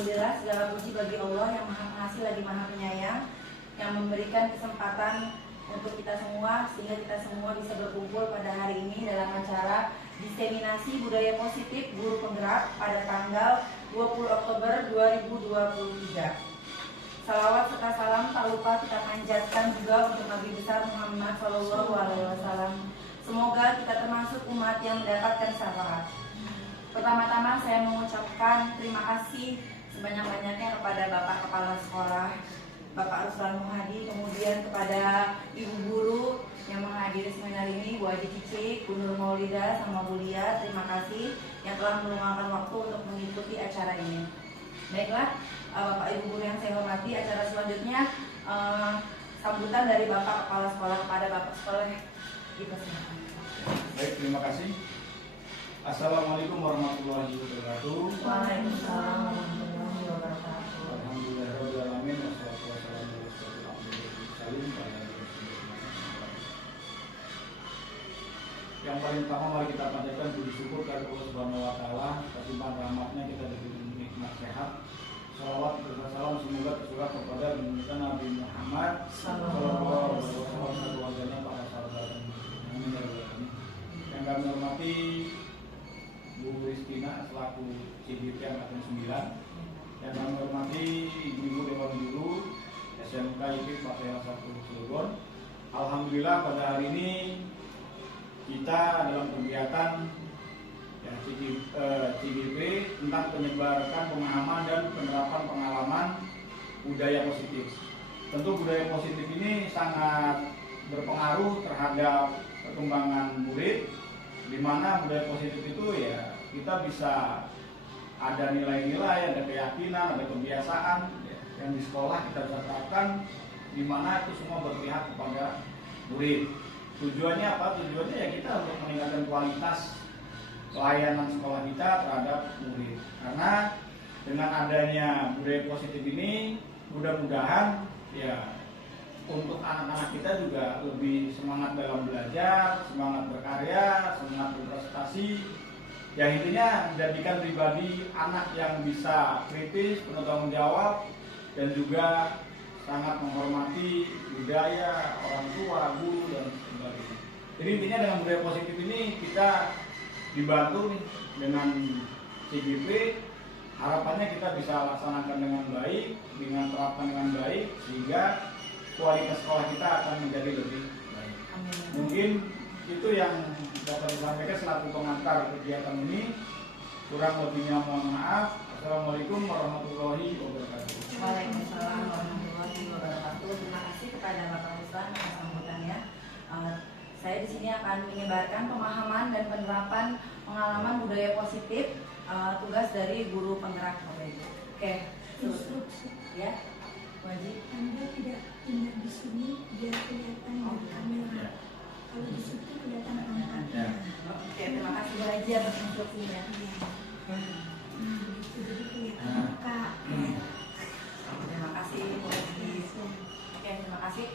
Alhamdulillah, segala puji bagi Allah yang Maha Pengasih lagi Maha Penyayang, yang memberikan kesempatan untuk kita semua sehingga kita semua bisa berkumpul pada hari ini dalam acara diseminasi budaya positif guru penggerak pada tanggal 20 Oktober 2023. Salawat serta salam tak lupa kita panjatkan juga untuk Nabi besar Muhammad SAW. Semoga kita termasuk umat yang mendapatkan syafaat. Pertama-tama saya mengucapkan terima kasih sebanyak-banyaknya kepada Bapak Kepala Sekolah, Bapak Ruslan Muhadi, kemudian kepada Ibu Guru yang menghadiri seminar ini, Bu Haji Cici, Bu Nur Maulida, sama Bu Lia. Terima kasih yang telah meluangkan waktu untuk mengikuti acara ini. Baiklah, Bapak Ibu Guru yang saya hormati, acara selanjutnya sambutan dari Bapak Kepala Sekolah kepada Bapak Sekolah. Dipersilakan. Baik, terima kasih. Assalamualaikum warahmatullahi wabarakatuh. Waalaikumsalam warahmatullahi wabarakatuh. Alhamdulillahirabbil alamin wassalatu wassalamu ala yang paling utama mari kita panjatkan puji syukur kepada Allah Subhanahu wa taala atas limpahan rahmatnya kita diberi nikmat sehat. Salawat serta salam semoga tercurah kepada Nabi Muhammad sallallahu alaihi wasallam, keluarganya, para sahabat dan yang kami hormati Bu Rizkina selaku CGP Angkatan 9, yang kami hormati Ibu Dewan Guru SMK IPIP Fatihah 1 Cilegon. Alhamdulillah pada hari ini kita dalam kegiatan ya, CGP tentang penyebarkan pemahaman dan penerapan pengalaman budaya positif. Tentu budaya positif ini sangat berpengaruh terhadap perkembangan murid, di mana budaya positif itu ya kita bisa ada nilai-nilai, ada keyakinan, ada kebiasaan ya, yang di sekolah kita bisa terapkan, di mana itu semua berpihak kepada murid. Tujuannya apa? Tujuannya ya kita untuk meningkatkan kualitas pelayanan sekolah kita terhadap murid. Karena dengan adanya budaya positif ini, mudah-mudahan ya untuk anak-anak kita juga lebih semangat dalam belajar, semangat berkarya, semangat berprestasi. Ya intinya menjadikan pribadi anak yang bisa kritis, penuh tanggung jawab, dan juga sangat menghormati budaya, orang tua, guru, dan sebagainya. Jadi intinya dengan budaya positif ini kita dibantu nih dengan CGP. Harapannya kita bisa laksanakan dengan baik, dengan terapkan dengan baik, sehingga kualitas sekolah kita akan menjadi lebih baik. Amin. Mungkin itu yang dapat disampaikan selaku pengantar kegiatan ini. Kurang lebihnya mohon maaf. Assalamualaikum warahmatullahi wabarakatuh. Waalaikumsalam warahmatullahi wabarakatuh. Terima kasih kepada Bapak Ruslan atas sambutannya. Saya di sini akan menyebarkan pemahaman dan penerapan pengalaman budaya positif, tugas dari guru penggerak. Oke, ya. Wajib. Anda tidak tinggal di sini biar kelihatan di kamera. Kalau di situ kelihatan angkatnya. Oke, terima kasih Bu Haji atas instruksinya. Jadi kelihatan muka. Terima kasih Bu Haji. Oke, terima kasih.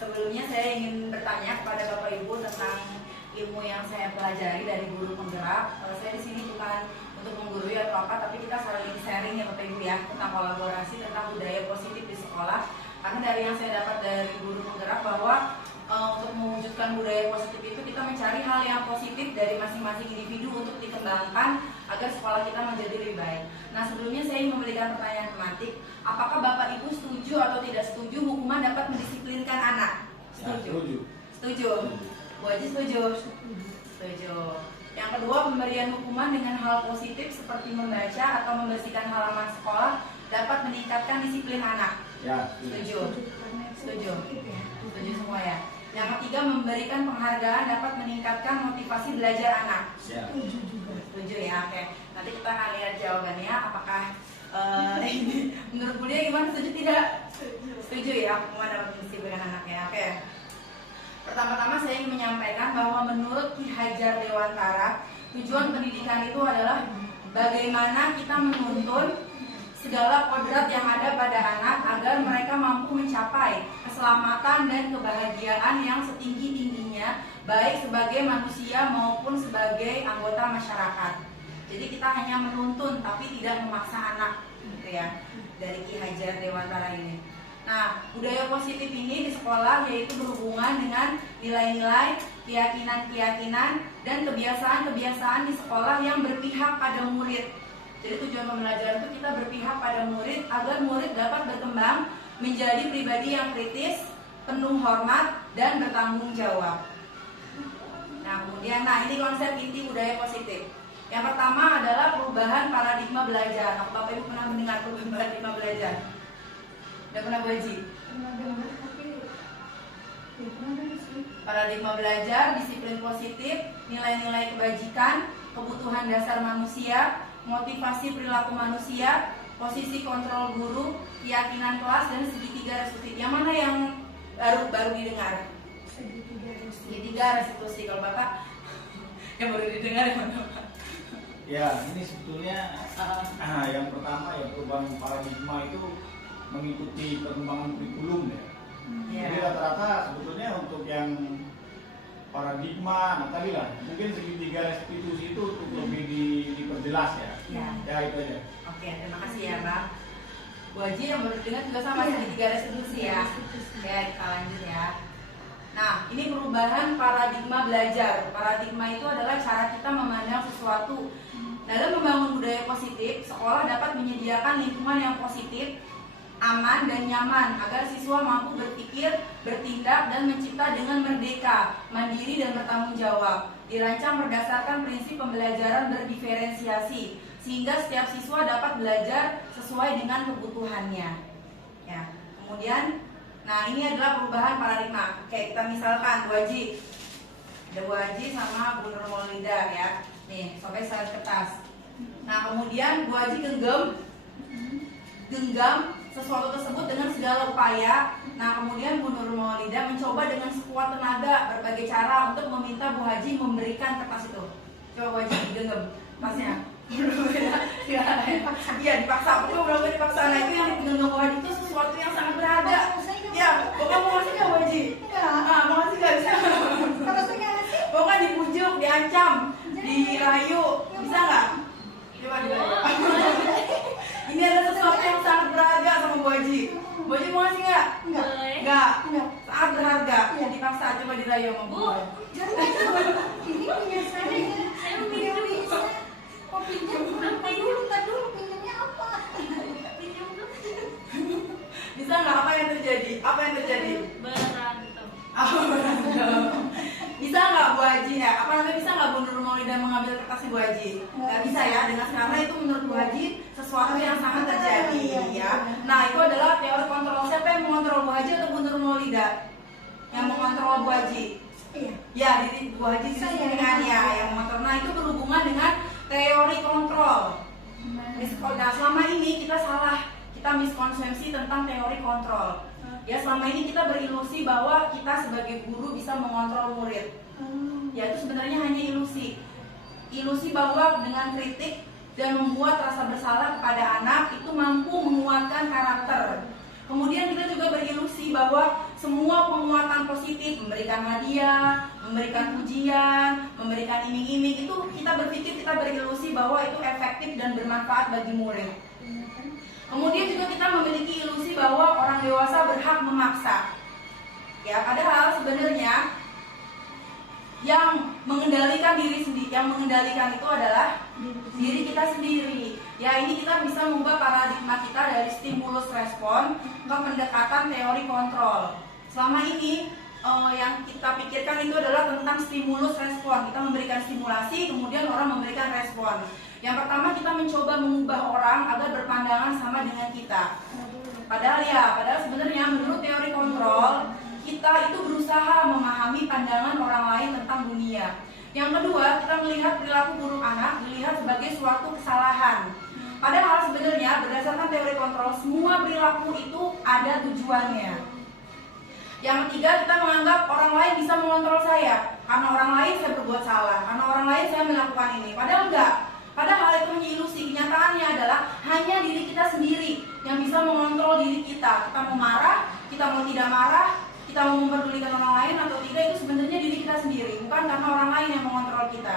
Sebelumnya saya ingin bertanya kepada Bapak Ibu tentang ilmu yang saya pelajari dari guru penggerak. Saya di sini bukan untuk menggurui atau apa, tapi kita saling sharing ya Bapak Ibu ya, tentang kolaborasi, tentang budaya positif di sekolah. Karena dari yang saya dapat dari guru penggerak bahwa untuk mewujudkan budaya positif itu kita mencari hal yang positif dari masing-masing individu untuk dikembangkan agar sekolah kita menjadi lebih baik. Nah sebelumnya saya ingin memberikan pertanyaan tematik, apakah Bapak Ibu setuju atau tidak setuju hukuman dapat mendisiplinkan anak? Setuju? Setuju. Bu Haji setuju? Setuju. Yang kedua, pemberian hukuman dengan hal positif seperti membaca atau membersihkan halaman sekolah dapat meningkatkan disiplin anak. Ya, setuju. Setuju. Setuju semua ya. Yang ketiga, memberikan penghargaan dapat meningkatkan motivasi belajar anak. Ya. Setuju juga. Setuju ya, oke. Nanti kita akan lihat jawabannya. Apakah ini menurut Bu Lia gimana? Setuju tidak? Setuju ya, hukuman dapat mendisiplinkan anaknya. Oke. Pertama-tama saya ingin menyampaikan bahwa menurut Ki Hajar Dewantara, tujuan pendidikan itu adalah bagaimana kita menuntun segala kodrat yang ada pada anak agar mereka mampu mencapai keselamatan dan kebahagiaan yang setinggi-tingginya, baik sebagai manusia maupun sebagai anggota masyarakat. Jadi kita hanya menuntun tapi tidak memaksa anak, gitu ya, dari Ki Hajar Dewantara ini. Nah, budaya positif ini di sekolah yaitu berhubungan dengan nilai-nilai, keyakinan-keyakinan, dan kebiasaan-kebiasaan di sekolah yang berpihak pada murid. Jadi tujuan pembelajaran itu kita berpihak pada murid agar murid dapat berkembang menjadi pribadi yang kritis, penuh hormat, dan bertanggung jawab. Nah, kemudian, ini konsep inti budaya positif. Yang pertama adalah perubahan paradigma belajar. Bapak Ibu pernah mendengar perubahan paradigma belajar? Udah pernah Bu Haji? Pernah dengar tapi ya pernah dengar sih. Paradigma belajar, disiplin positif, nilai-nilai kebajikan, kebutuhan dasar manusia, motivasi perilaku manusia, posisi kontrol guru, keyakinan kelas, dan segitiga restitusi. Yang mana yang baru didengar? Segitiga restitusi. Kalau Bapak yang baru didengar yang mana? Ya, ini sebetulnya yang pertama ya perubahan paradigma itu mengikuti perkembangan kurikulum ya. Jadi rata-rata sebetulnya untuk yang paradigma, tadi lah mungkin segitiga restitusi itu untuk lebih diperjelas ya. Ya itu aja. Oke, terima kasih ya Bang. Bu Haji yang baru dengar juga sama segitiga restitusi ya. Oke, kita lanjut ya. Nah, ini perubahan paradigma belajar. Paradigma itu adalah cara kita memandang sesuatu. Dalam membangun budaya positif, sekolah dapat menyediakan lingkungan yang positif, aman dan nyaman agar siswa mampu berpikir, bertindak, dan mencipta dengan merdeka, mandiri, dan bertanggung jawab. Dirancang berdasarkan prinsip pembelajaran berdiferensiasi, sehingga setiap siswa dapat belajar sesuai dengan kebutuhannya. Ya, kemudian, ini adalah perubahan paradigma. Oke, kita misalkan Bu Haji, ada Bu Haji sama Bu Nur Maulida ya. Nih, sampai salah kertas. Nah, kemudian Bu Haji genggam sesuatu tersebut dengan segala upaya. Nah, kemudian Bu Nur Maulida mencoba dengan sekuat tenaga berbagai cara untuk meminta Bu Haji memberikan kertas itu. Coba Bu Haji genggam kertasnya. Iya, dipaksa. Betul-betul dipaksa. Nah, itu yang digenggam Bu Haji itu sesuatu yang sangat berharga. Ya, Bapak mau ngasih nggak Bu Haji? Enggak. Mau ngasih nggak? Bisa. Kalau saya ngasih, Bapak dibujuk, diancam, dirayu, bisa nggak? Coba dirayu. Ini adalah sesuatu yang sangat berharga sama Bu Haji. Bu Haji mau ngasih nggak? Nggak. Sangat berharga. Dipaksa, coba dirayu sama Bu. jangan ini punya saya. Saya minum bisa. Mau pinjam apa dulu? Tadi pinjamnya apa? pinjam dulu. Bisa nggak? Apa yang terjadi? Berantem. Bisa nggak Bu Haji ya? Bisa nggak Bu Nur Maulida mengambil kertas Bu Haji? Nggak bisa ya, karena itu menurut Bu Haji sesuatu yang sangat terjadi ya. Nah, itu adalah teori kontrol. Siapa yang mengontrol Bu Haji atau Bu Nur Maulida? Yang mengontrol Bu Haji? Iya. Ya, diri Bu Haji sendiri kan ya yang mengontrol. Nah, itu berhubungan dengan teori kontrol. Nah, selama ini kita salah, kita miskonsepsi tentang teori kontrol. Ya, selama ini kita berilusi bahwa kita sebagai guru bisa mengontrol murid. Ya, itu sebenarnya hanya ilusi. Ilusi bahwa dengan kritik dan membuat rasa bersalah kepada anak itu mampu menguatkan karakter. Kemudian kita juga berilusi bahwa semua penguatan positif, memberikan hadiah, memberikan pujian, memberikan iming-iming, itu kita berpikir, kita berilusi bahwa itu efektif dan bermanfaat bagi murid. Kemudian juga kita memiliki ilusi bahwa orang dewasa berhak memaksa. Ya, padahal sebenarnya yang mengendalikan diri sendiri, yang mengendalikan itu adalah diri kita sendiri. Ya, ini kita bisa mengubah paradigma kita dari stimulus respon ke pendekatan teori kontrol. Selama ini yang kita pikirkan itu adalah tentang stimulus respon. Kita memberikan stimulasi, kemudian orang memberikan respon. Yang pertama, kita mencoba mengubah orang agar berpandangan sama dengan kita. Padahal sebenarnya menurut teori kontrol, kita itu berusaha memahami pandangan orang lain tentang dunia. Yang kedua, kita melihat perilaku buruk anak dilihat sebagai suatu kesalahan. Padahal sebenarnya berdasarkan teori kontrol, semua perilaku itu ada tujuannya. Yang ketiga, kita menganggap orang lain bisa mengontrol saya. Karena orang lain saya berbuat salah, karena orang lain saya melakukan ini. Padahal enggak. Padahal itu hanya ilusi. Kenyataannya adalah hanya diri kita sendiri yang bisa mengontrol diri kita. Kita mau marah, kita mau tidak marah, kita mau memperdulikan orang lain atau tidak, itu sebenarnya diri kita sendiri, bukan karena orang lain yang mengontrol kita.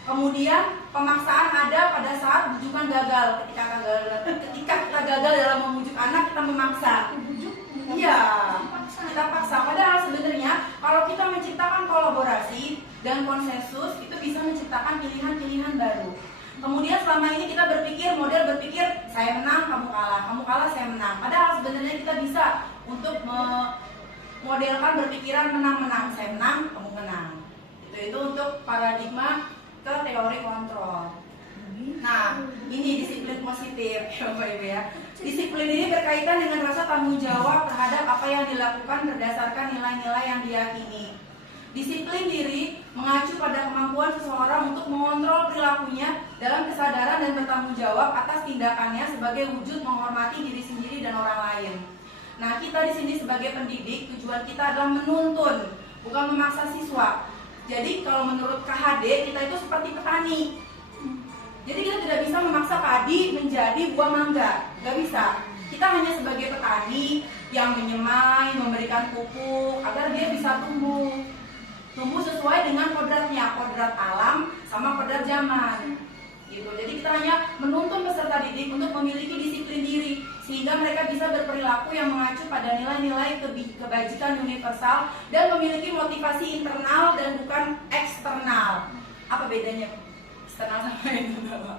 Kemudian pemaksaan ada pada saat bujukan gagal. Ketika kita gagal dalam membujuk anak, kita memaksa. Iya, kita paksa. Padahal sebenarnya kalau kita menciptakan kolaborasi dan konsensus, itu bisa menciptakan pilihan-pilihan baru. Kemudian selama ini kita model berpikir saya menang, kamu kalah, saya menang. Padahal sebenarnya kita bisa untuk memodelkan berpikiran menang-menang, saya menang, kamu menang. Itu untuk paradigma ke teori kontrol. Nah, ini disiplin positif, Bapak Ibu ya. Disiplin ini berkaitan dengan rasa tanggung jawab terhadap apa yang dilakukan berdasarkan nilai-nilai yang diyakini. Disiplin diri mengacu pada kemampuan seseorang untuk mengontrol perilakunya dalam kesadaran dan bertanggung jawab atas tindakannya sebagai wujud menghormati diri sendiri dan orang lain. Nah, kita di sini sebagai pendidik, tujuan kita adalah menuntun, bukan memaksa siswa. Jadi kalau menurut KHD, kita itu seperti petani. Jadi kita tidak bisa memaksa padi menjadi buah mangga, nggak bisa. Kita hanya sebagai petani yang menyemai, memberikan pupuk agar dia bisa tumbuh sesuai dengan kodratnya, kodrat alam sama kodrat zaman. Gitu. Jadi kita hanya menuntun peserta didik untuk memiliki disiplin diri sehingga mereka bisa berperilaku yang mengacu pada nilai-nilai kebajikan universal dan memiliki motivasi internal dan bukan eksternal. Apa bedanya eksternal sama internal?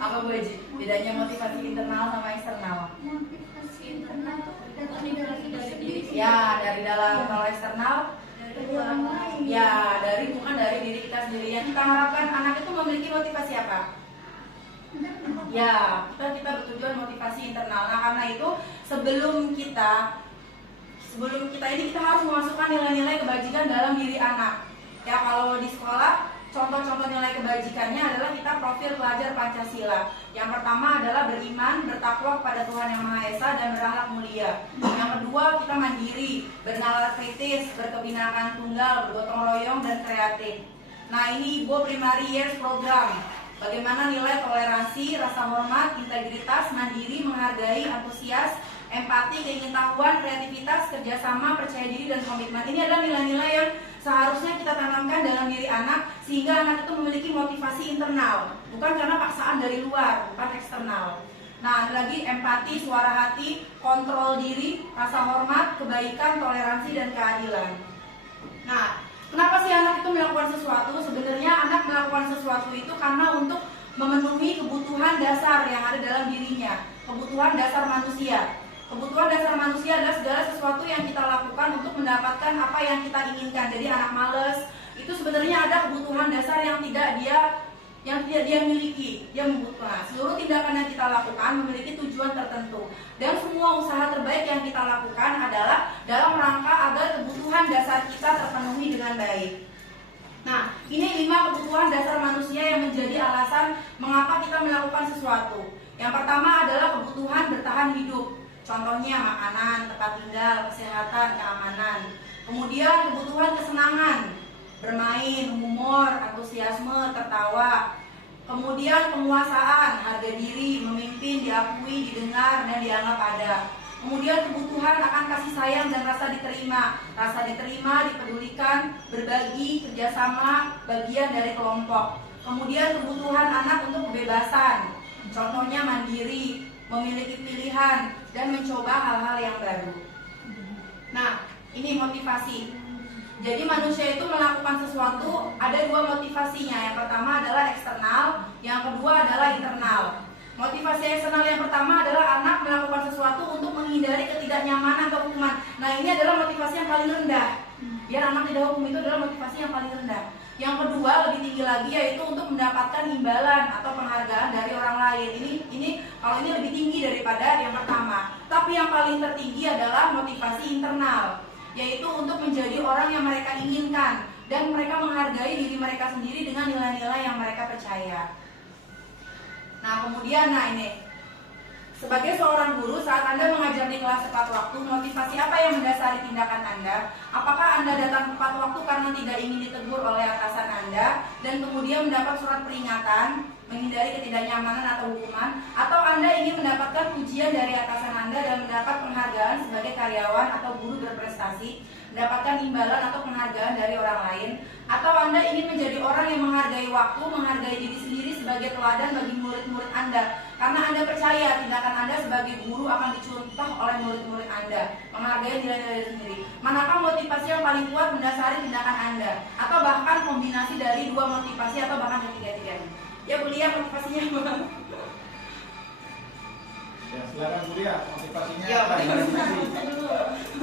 Apa Bu Haji? Bedanya motivasi internal sama eksternal? Motivasi internal itu dari diri. Ya, dari dalam. Kalau eksternal Dari orang lain. ya, bukan dari diri kita sendiri. Yang kita harapkan anak itu memiliki motivasi apa? Ya, kita bertujuan motivasi internal. Nah, karena itu sebelum kita ini kita harus memasukkan nilai-nilai kebajikan dalam diri anak. Ya, kalau di sekolah contoh-contoh nilai kebajikannya adalah kita profil pelajar Pancasila. Yang pertama adalah beriman, bertakwa kepada Tuhan Yang Maha Esa dan berakhlak mulia. Yang kedua, kita mandiri, bernalar kritis, berkebinekaan tunggal, bergotong royong dan kreatif. Nah, ini Ibu Primary Years Program. Bagaimana nilai toleransi, rasa hormat, integritas, mandiri, menghargai, antusias, empati, keingintahuan, kreativitas, kerjasama, percaya diri, dan komitmen. Ini adalah nilai-nilai yang seharusnya kita tanamkan dalam diri anak sehingga anak itu memiliki motivasi internal, bukan karena paksaan dari luar, bukan eksternal. Nah, ada lagi empati, suara hati, kontrol diri, rasa hormat, kebaikan, toleransi, dan keadilan. Nah, kenapa sih anak itu melakukan sesuatu? Sebenarnya anak melakukan sesuatu itu karena untuk memenuhi kebutuhan dasar yang ada dalam dirinya, kebutuhan dasar manusia. Kebutuhan dasar manusia adalah segala sesuatu yang kita lakukan untuk mendapatkan apa yang kita inginkan. Jadi anak males itu sebenarnya ada kebutuhan dasar yang tidak dia miliki. Dia membutuhkan. Seluruh tindakan yang kita lakukan memiliki tujuan tertentu. Dan semua usaha terbaik yang kita lakukan adalah dalam rangka agar kebutuhan dasar kita terpenuhi dengan baik. Nah, ini 5 kebutuhan dasar manusia yang menjadi alasan mengapa kita melakukan sesuatu. Yang pertama adalah kebutuhan bertahan hidup. Contohnya makanan, tempat tinggal, kesehatan, keamanan. Kemudian kebutuhan kesenangan, bermain, humor, antusiasme, tertawa. Kemudian penguasaan, harga diri, memimpin, diakui, didengar, dan dianggap ada. Kemudian kebutuhan akan kasih sayang dan rasa diterima, dipedulikan, berbagi, kerjasama, bagian dari kelompok. Kemudian kebutuhan anak untuk kebebasan, contohnya mandiri, memiliki pilihan, dan mencoba hal-hal yang baru. Nah, ini motivasi. Jadi manusia itu melakukan sesuatu ada 2 motivasinya. Yang pertama adalah eksternal, yang kedua adalah internal. Motivasi eksternal yang pertama adalah anak melakukan sesuatu untuk menghindari ketidaknyamanan atau hukuman. Nah, ini adalah motivasi yang paling rendah. Biar anak tidak hukum itu adalah motivasi yang paling rendah. Yang kedua lebih tinggi lagi yaitu untuk mendapatkan imbalan atau penghargaan dari orang lain. Kalau ini lebih tinggi daripada yang pertama. Tapi yang paling tertinggi adalah motivasi internal, yaitu untuk menjadi orang yang mereka inginkan dan mereka menghargai diri mereka sendiri dengan nilai-nilai yang mereka percaya. Nah, kemudian ini sebagai seorang guru, saat Anda mengajar di kelas tepat waktu, motivasi apa yang mendasari tindakan Anda? Apakah Anda datang tepat waktu karena tidak ingin ditegur oleh atasan Anda dan kemudian mendapat surat peringatan, menghindari ketidaknyamanan atau hukuman? Atau Anda ingin mendapatkan pujian dari atasan Anda dan mendapat penghargaan sebagai karyawan atau guru berprestasi? mendapatkan imbalan atau penghargaan dari orang lain, atau Anda ingin menjadi orang yang menghargai waktu, menghargai diri sendiri sebagai teladan bagi murid-murid Anda, karena Anda percaya tindakan Anda sebagai guru akan dicontoh oleh murid-murid Anda, menghargai nilai-nilai sendiri. Manakah motivasi yang paling kuat mendasari tindakan Anda, atau bahkan kombinasi dari dua motivasi atau bahkan ketiga-tiganya? Ya Bu Lia, motivasinya apa? Ya, silakan Bu Lia, motivasinya Ya, apa? motivasinya dulu.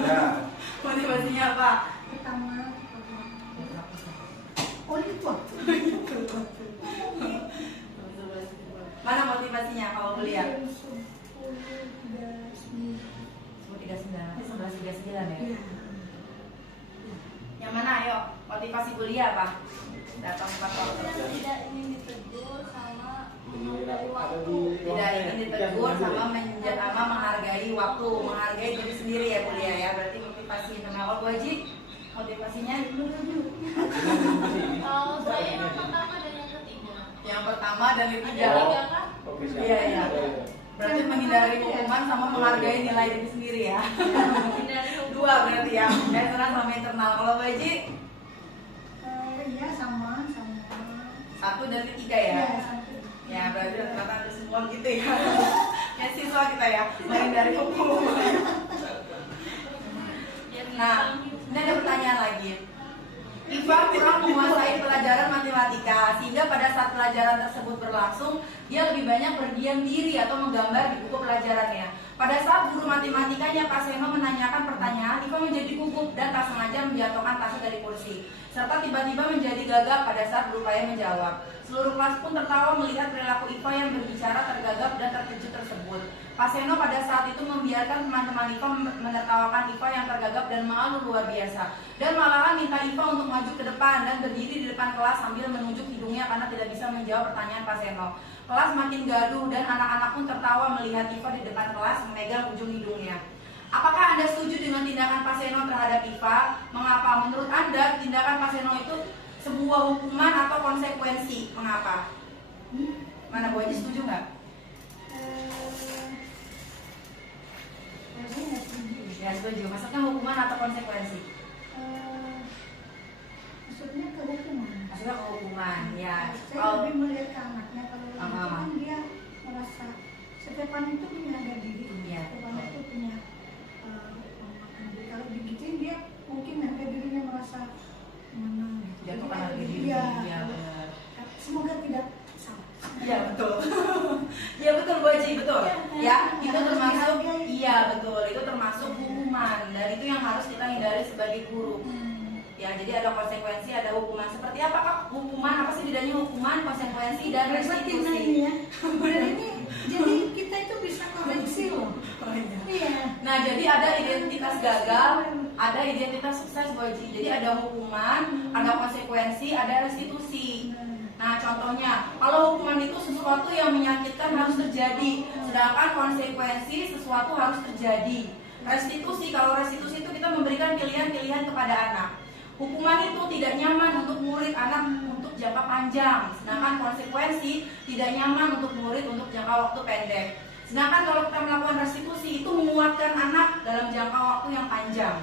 Ya, Motivasinya apa? Pertama, oh itu Mana motivasinya kalau Bu Lia? 10, 1139, 1139 ya? ya. Yang mana ayo? Motivasi Bu Lia apa? Datang tepat waktu. Yang tidak ingin ditegur sama menghargai ada waktu. di Tidak ingin ditegur sama menghargai waktu, menghargai diri sendiri ya Bu Lia ya. Berarti motivasi internal. Kalau Bu Haji, motivasinya Kalau saya yang pertama dan yang ketiga. yang pertama dan yang Ada ketiga. tiga kan? Iya, iya. Berarti menghindari hukuman sama menghargai nilai diri sendiri ya. Menghindari hukuman. Dua berarti ya, eksternal sama internal. Kalau Bu Haji, Iya sama. satu dan ketiga ya. Iya, satu. Ya berarti rata-rata ada semua gitu ya. Ya siswa kita ya, menghindari hukuman. Nah, ini ada pertanyaan lagi. Iva kurang menguasai pelajaran matematika, sehingga pada saat pelajaran tersebut berlangsung, dia lebih banyak berdiam diri atau menggambar di buku pelajarannya. Pada saat guru matematikanya Pak Seno menanyakan pertanyaan, Iva menjadi gugup dan tak sengaja menjatuhkan tasnya dari kursi, serta tiba-tiba menjadi gagap pada saat berupaya menjawab. Seluruh kelas pun tertawa melihat perilaku Iva yang berbicara tergagap dan terkejut tersebut. Pak Seno pada saat itu membiarkan teman-teman Iva menertawakan Iva yang tergagap dan malu luar biasa, dan malahan minta Iva untuk maju ke depan dan berdiri di depan kelas sambil menunjuk hidungnya karena tidak bisa menjawab pertanyaan Pak Seno. Kelas makin gaduh dan anak-anak pun tertawa melihat Iva di depan kelas memegang ujung hidungnya. Apakah Anda setuju dengan tindakan Pak Seno terhadap Iva? Mengapa? Menurut Anda tindakan Pak Seno itu sebuah hukuman atau konsekuensi? Mengapa? Mana Bu Haji setuju nggak? Saya nggak setuju. Ya setuju. Maksudnya hukuman atau konsekuensi? Maksudnya ke hukuman. Maksudnya ke hukuman. Ya. Saya Kalau lebih melihat ke anaknya. Kalau itu kan dia merasa Stefan itu punya harga diri. Iya. Stefan itu punya penghormatan diri. Kalau digituin dia mungkin harga dirinya merasa menang. jatuh Jadi pada kalau diri. dia Ya benar. semoga tidak salah. Iya betul. Iya betul Bu Haji, betul. Ya, itu termasuk iya betul. Itu termasuk hukuman dan itu yang harus kita hindari sebagai guru. Ya, jadi ada konsekuensi, ada hukuman. Seperti apa Kak? Hukuman apa sih bedanya hukuman, konsekuensi dan restitusi? Ya. Berarti jadi kita itu bisa koreksi loh. Iya. Nah, jadi ada identitas gagal, ada identitas sukses Bu Haji. Jadi ada hukuman, ada konsekuensi, ada restitusi. Nah, contohnya, kalau hukuman itu sesuatu yang menyakitkan harus terjadi, sedangkan konsekuensi sesuatu harus terjadi. Restitusi, kalau restitusi itu kita memberikan pilihan-pilihan kepada anak. Hukuman itu tidak nyaman untuk murid anak untuk jangka panjang, sedangkan konsekuensi tidak nyaman untuk murid untuk jangka waktu pendek. Sedangkan kalau kita melakukan restitusi itu menguatkan anak dalam jangka waktu yang panjang.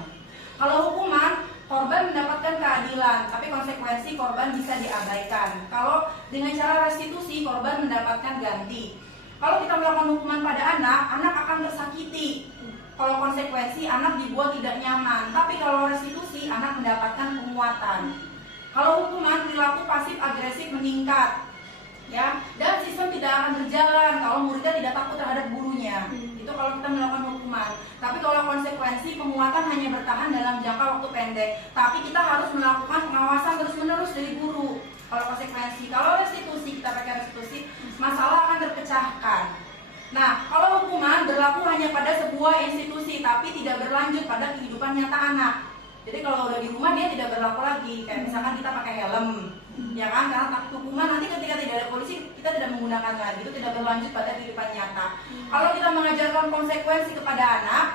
Kalau hukuman, korban mendapatkan keadilan, tapi konsekuensi korban bisa diabaikan. Kalau dengan cara restitusi, korban mendapatkan ganti. Kalau kita melakukan hukuman pada anak, anak akan tersakiti. Kalau konsekuensi, anak dibuat tidak nyaman. Tapi kalau restitusi, anak mendapatkan penguatan. Kalau hukuman, perilaku pasif agresif meningkat, ya, dan sistem tidak akan berjalan kalau muridnya tidak takut terhadap gurunya. Itu kalau kita melakukan hukuman. Tapi kalau konsekuensi, penguatan hanya bertahan dalam jangka waktu pendek. Tapi kita harus melakukan pengawasan terus-menerus dari guru. Kalau konsekuensi, kalau restitusi, kita pakai restitusi, masalah akan terpecahkan. Nah, kalau hukuman berlaku hanya pada sebuah institusi, tapi tidak berlanjut pada kehidupan nyata anak. Jadi kalau udah di rumah dia tidak berlaku lagi. Kayak misalkan kita pakai helm, ya kan? Karena takut hukuman, nanti ketika tidak ada polisi kita tidak menggunakan lagi. Itu tidak berlanjut pada kehidupan nyata. Kalau kita mengajarkan konsekuensi kepada anak,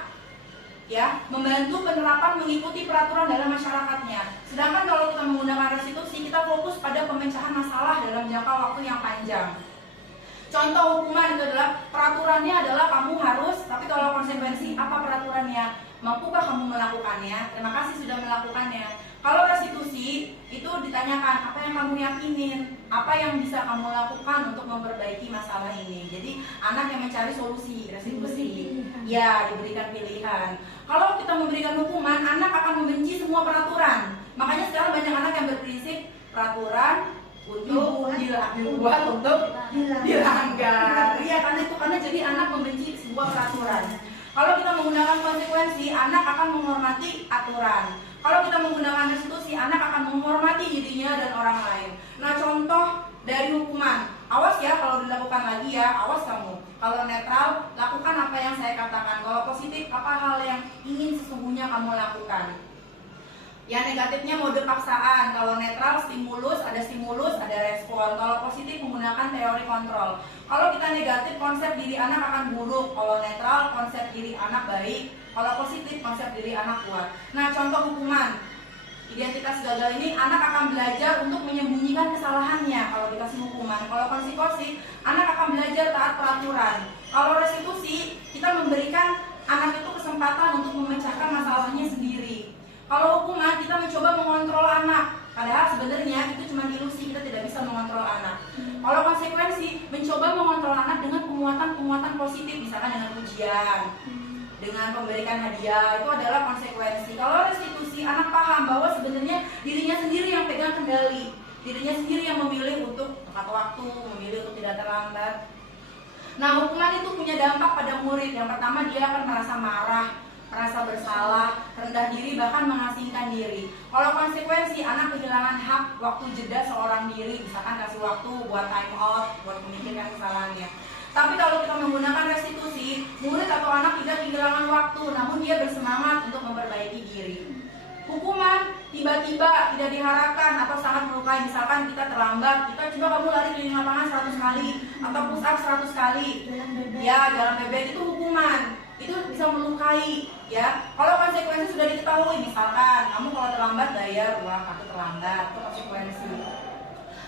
ya, membantu penerapan mengikuti peraturan dalam masyarakatnya. Sedangkan kalau kita menggunakan restitusi, kita fokus pada pemecahan masalah dalam jangka waktu yang panjang. Contoh hukuman itu adalah peraturannya adalah kamu harus, tapi kalau konsekuensi apa peraturannya? Mampukah kamu melakukannya? Terima kasih sudah melakukannya. Kalau restitusi itu ditanyakan apa yang kamu yakinin, apa yang bisa kamu lakukan untuk memperbaiki masalah ini. Jadi anak yang mencari solusi restitusi, ya diberikan pilihan. Kalau kita memberikan hukuman, anak akan membenci semua peraturan. Makanya sekarang banyak anak yang berprinsip peraturan untuk dibuat untuk dilanggar. Iya, karena jadi anak membenci sebuah peraturan. Kalau kita menggunakan konsekuensi, anak akan menghormati aturan. Kalau kita menggunakan restitusi, anak akan menghormati dirinya dan orang lain. Nah, contoh dari hukuman, awas ya kalau dilakukan lagi ya, awas kamu. Kalau netral, lakukan apa yang saya katakan. Kalau positif, apa hal yang ingin sesungguhnya kamu lakukan. Yang negatifnya mode paksaan. Kalau netral, ada stimulus, ada respon. Kalau positif menggunakan teori kontrol. Kalau kita negatif, konsep diri anak akan buruk. Kalau netral, konsep diri anak baik. Kalau positif, konsep diri anak kuat. Nah, contoh hukuman identitas gagal ini, anak akan belajar untuk menyembunyikan kesalahannya kalau dikasih hukuman. Kalau konsekuensi, anak akan belajar taat peraturan. Kalau restitusi, kita memberikan anak itu kesempatan untuk memecahkan masalahnya sendiri. Kalau hukuman, kita mencoba mengontrol anak. Padahal sebenarnya itu cuma ilusi, kita tidak bisa mengontrol anak. Kalau konsekuensi, mencoba mengontrol anak dengan penguatan positif, misalkan dengan ujian, dengan memberikan hadiah, itu adalah konsekuensi. Kalau restitusi, anak paham bahwa sebenarnya dirinya sendiri yang pegang kendali, dirinya sendiri yang memilih untuk tepat waktu, memilih untuk tidak terlambat. Nah, hukuman itu punya dampak pada murid. Yang pertama, dia akan merasa marah, merasa bersalah, rendah diri, bahkan mengasingkan diri. Kalau konsekuensi, anak kehilangan hak waktu jeda seorang diri, misalkan kasih waktu buat time out, buat memikirkan kesalahannya. Tapi kalau kita menggunakan restitusi, murid atau anak tidak kehilangan waktu, namun dia bersemangat untuk memperbaiki diri. Hukuman tiba-tiba tidak diharapkan atau sangat melukai, misalkan kita terlambat, kita coba kamu lari keliling lapangan 100 kali atau push up 100 kali. Ya, jalan bebek itu hukuman. Itu bisa melukai, ya. Kalau konsekuensi sudah diketahui, misalkan kamu kalau terlambat bayar uang kartu terlambat, itu konsekuensi.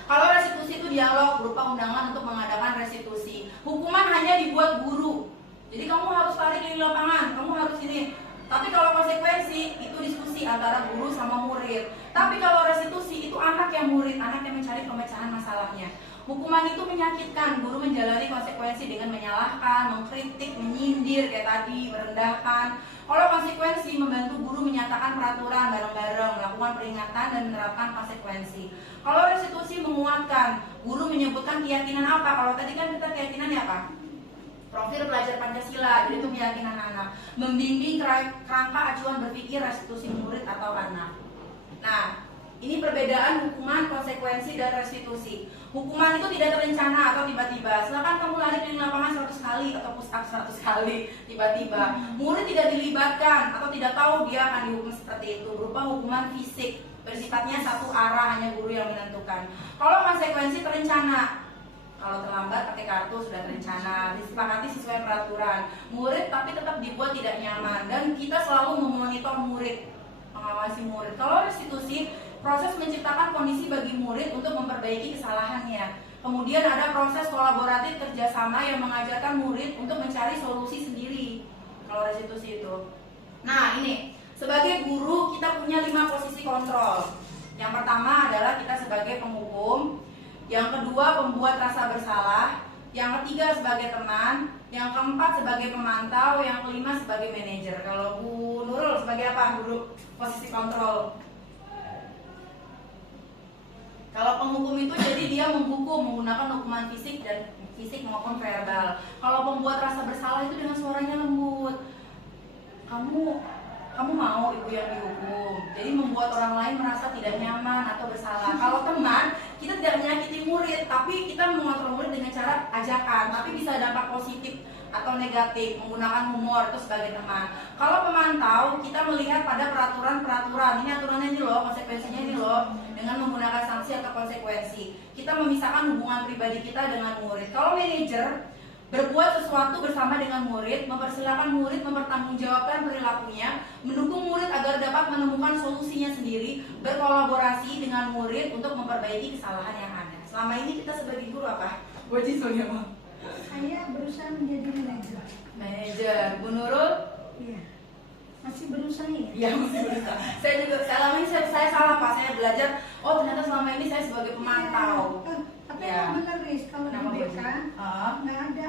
Kalau restitusi itu dialog berupa undangan untuk mengadakan restitusi. Hukuman hanya dibuat guru. Jadi kamu harus lari di lapangan, kamu harus ini. Tapi kalau konsekuensi itu diskusi antara guru sama murid. Tapi kalau restitusi itu anak yang murid, anak yang mencari pemecahan masalahnya. Hukuman itu menyakitkan, guru menjalani konsekuensi dengan menyalahkan, mengkritik, menyindir kayak tadi, merendahkan. Kalau konsekuensi membantu guru menyatakan peraturan bareng-bareng, melakukan peringatan dan menerapkan konsekuensi. Kalau restitusi menguatkan, guru menyebutkan keyakinan apa? Kalau tadi kan kita keyakinannya apa? Profil pelajar Pancasila, jadi itu keyakinan anak. Membimbing kerangka acuan berpikir restitusi murid atau anak. Nah, ini perbedaan hukuman, konsekuensi, dan restitusi. Hukuman itu tidak terencana atau tiba-tiba. Silakan kamu lari keliling lapangan 100 kali atau push up 100 kali tiba-tiba. Murid tidak dilibatkan atau tidak tahu dia akan dihukum seperti itu. Berupa hukuman fisik, bersifatnya satu arah, hanya guru yang menentukan. Kalau konsekuensi terencana. Kalau terlambat pakai kartu sudah terencana, disepakati sesuai peraturan. Murid tapi tetap dibuat tidak nyaman, dan kita selalu memonitor murid, mengawasi murid. Kalau restitusi, proses menciptakan kondisi bagi murid untuk memperbaiki kesalahannya. Kemudian ada proses kolaboratif kerjasama yang mengajarkan murid untuk mencari solusi sendiri. Kalau restitusi itu. Nah, ini sebagai guru kita punya 5 posisi kontrol. Yang pertama adalah kita sebagai penghukum. Yang kedua, pembuat rasa bersalah. Yang ketiga, sebagai teman. Yang keempat, sebagai pemantau. Yang kelima, sebagai manajer. Kalau Bu Nurul sebagai apa, guru? Posisi kontrol. Kalau penghukum itu jadi dia menghukum menggunakan hukuman fisik dan fisik maupun verbal. Kalau pembuat rasa bersalah itu dengan suaranya lembut. Kamu mau ibu yang dihukum. Jadi membuat orang lain merasa tidak nyaman atau bersalah. Kalau teman, kita tidak menyakiti murid, tapi kita mengontrol murid dengan cara ajakan, tapi bisa dampak positif atau negatif, menggunakan humor itu sebagai teman. Kalau pemantau, kita melihat pada peraturan-peraturan. Ini aturannya ini loh, konsekuensinya ini loh, dengan menggunakan sanksi atau konsekuensi. Kita memisahkan hubungan pribadi kita dengan murid. Kalau manajer, berbuat sesuatu bersama dengan murid, mempersilahkan murid mempertanggungjawabkan perilakunya, mendukung murid agar dapat menemukan solusinya sendiri, berkolaborasi dengan murid untuk memperbaiki kesalahan yang ada. Selama ini kita sebagai guru apa? Wajibnya mah. Saya berusaha menjadi manajer. Manajer, Bu Nurul? Iya. Masih masih berusaha ya. Iya, masih berusaha. Saya juga selama ini saya salah Pak, saya belajar. Oh ternyata selama ini saya sebagai pemantau. Iya. Tapi Ya. emang benar Riz, kalau Kenapa, di Bu? BK Ah. nggak ada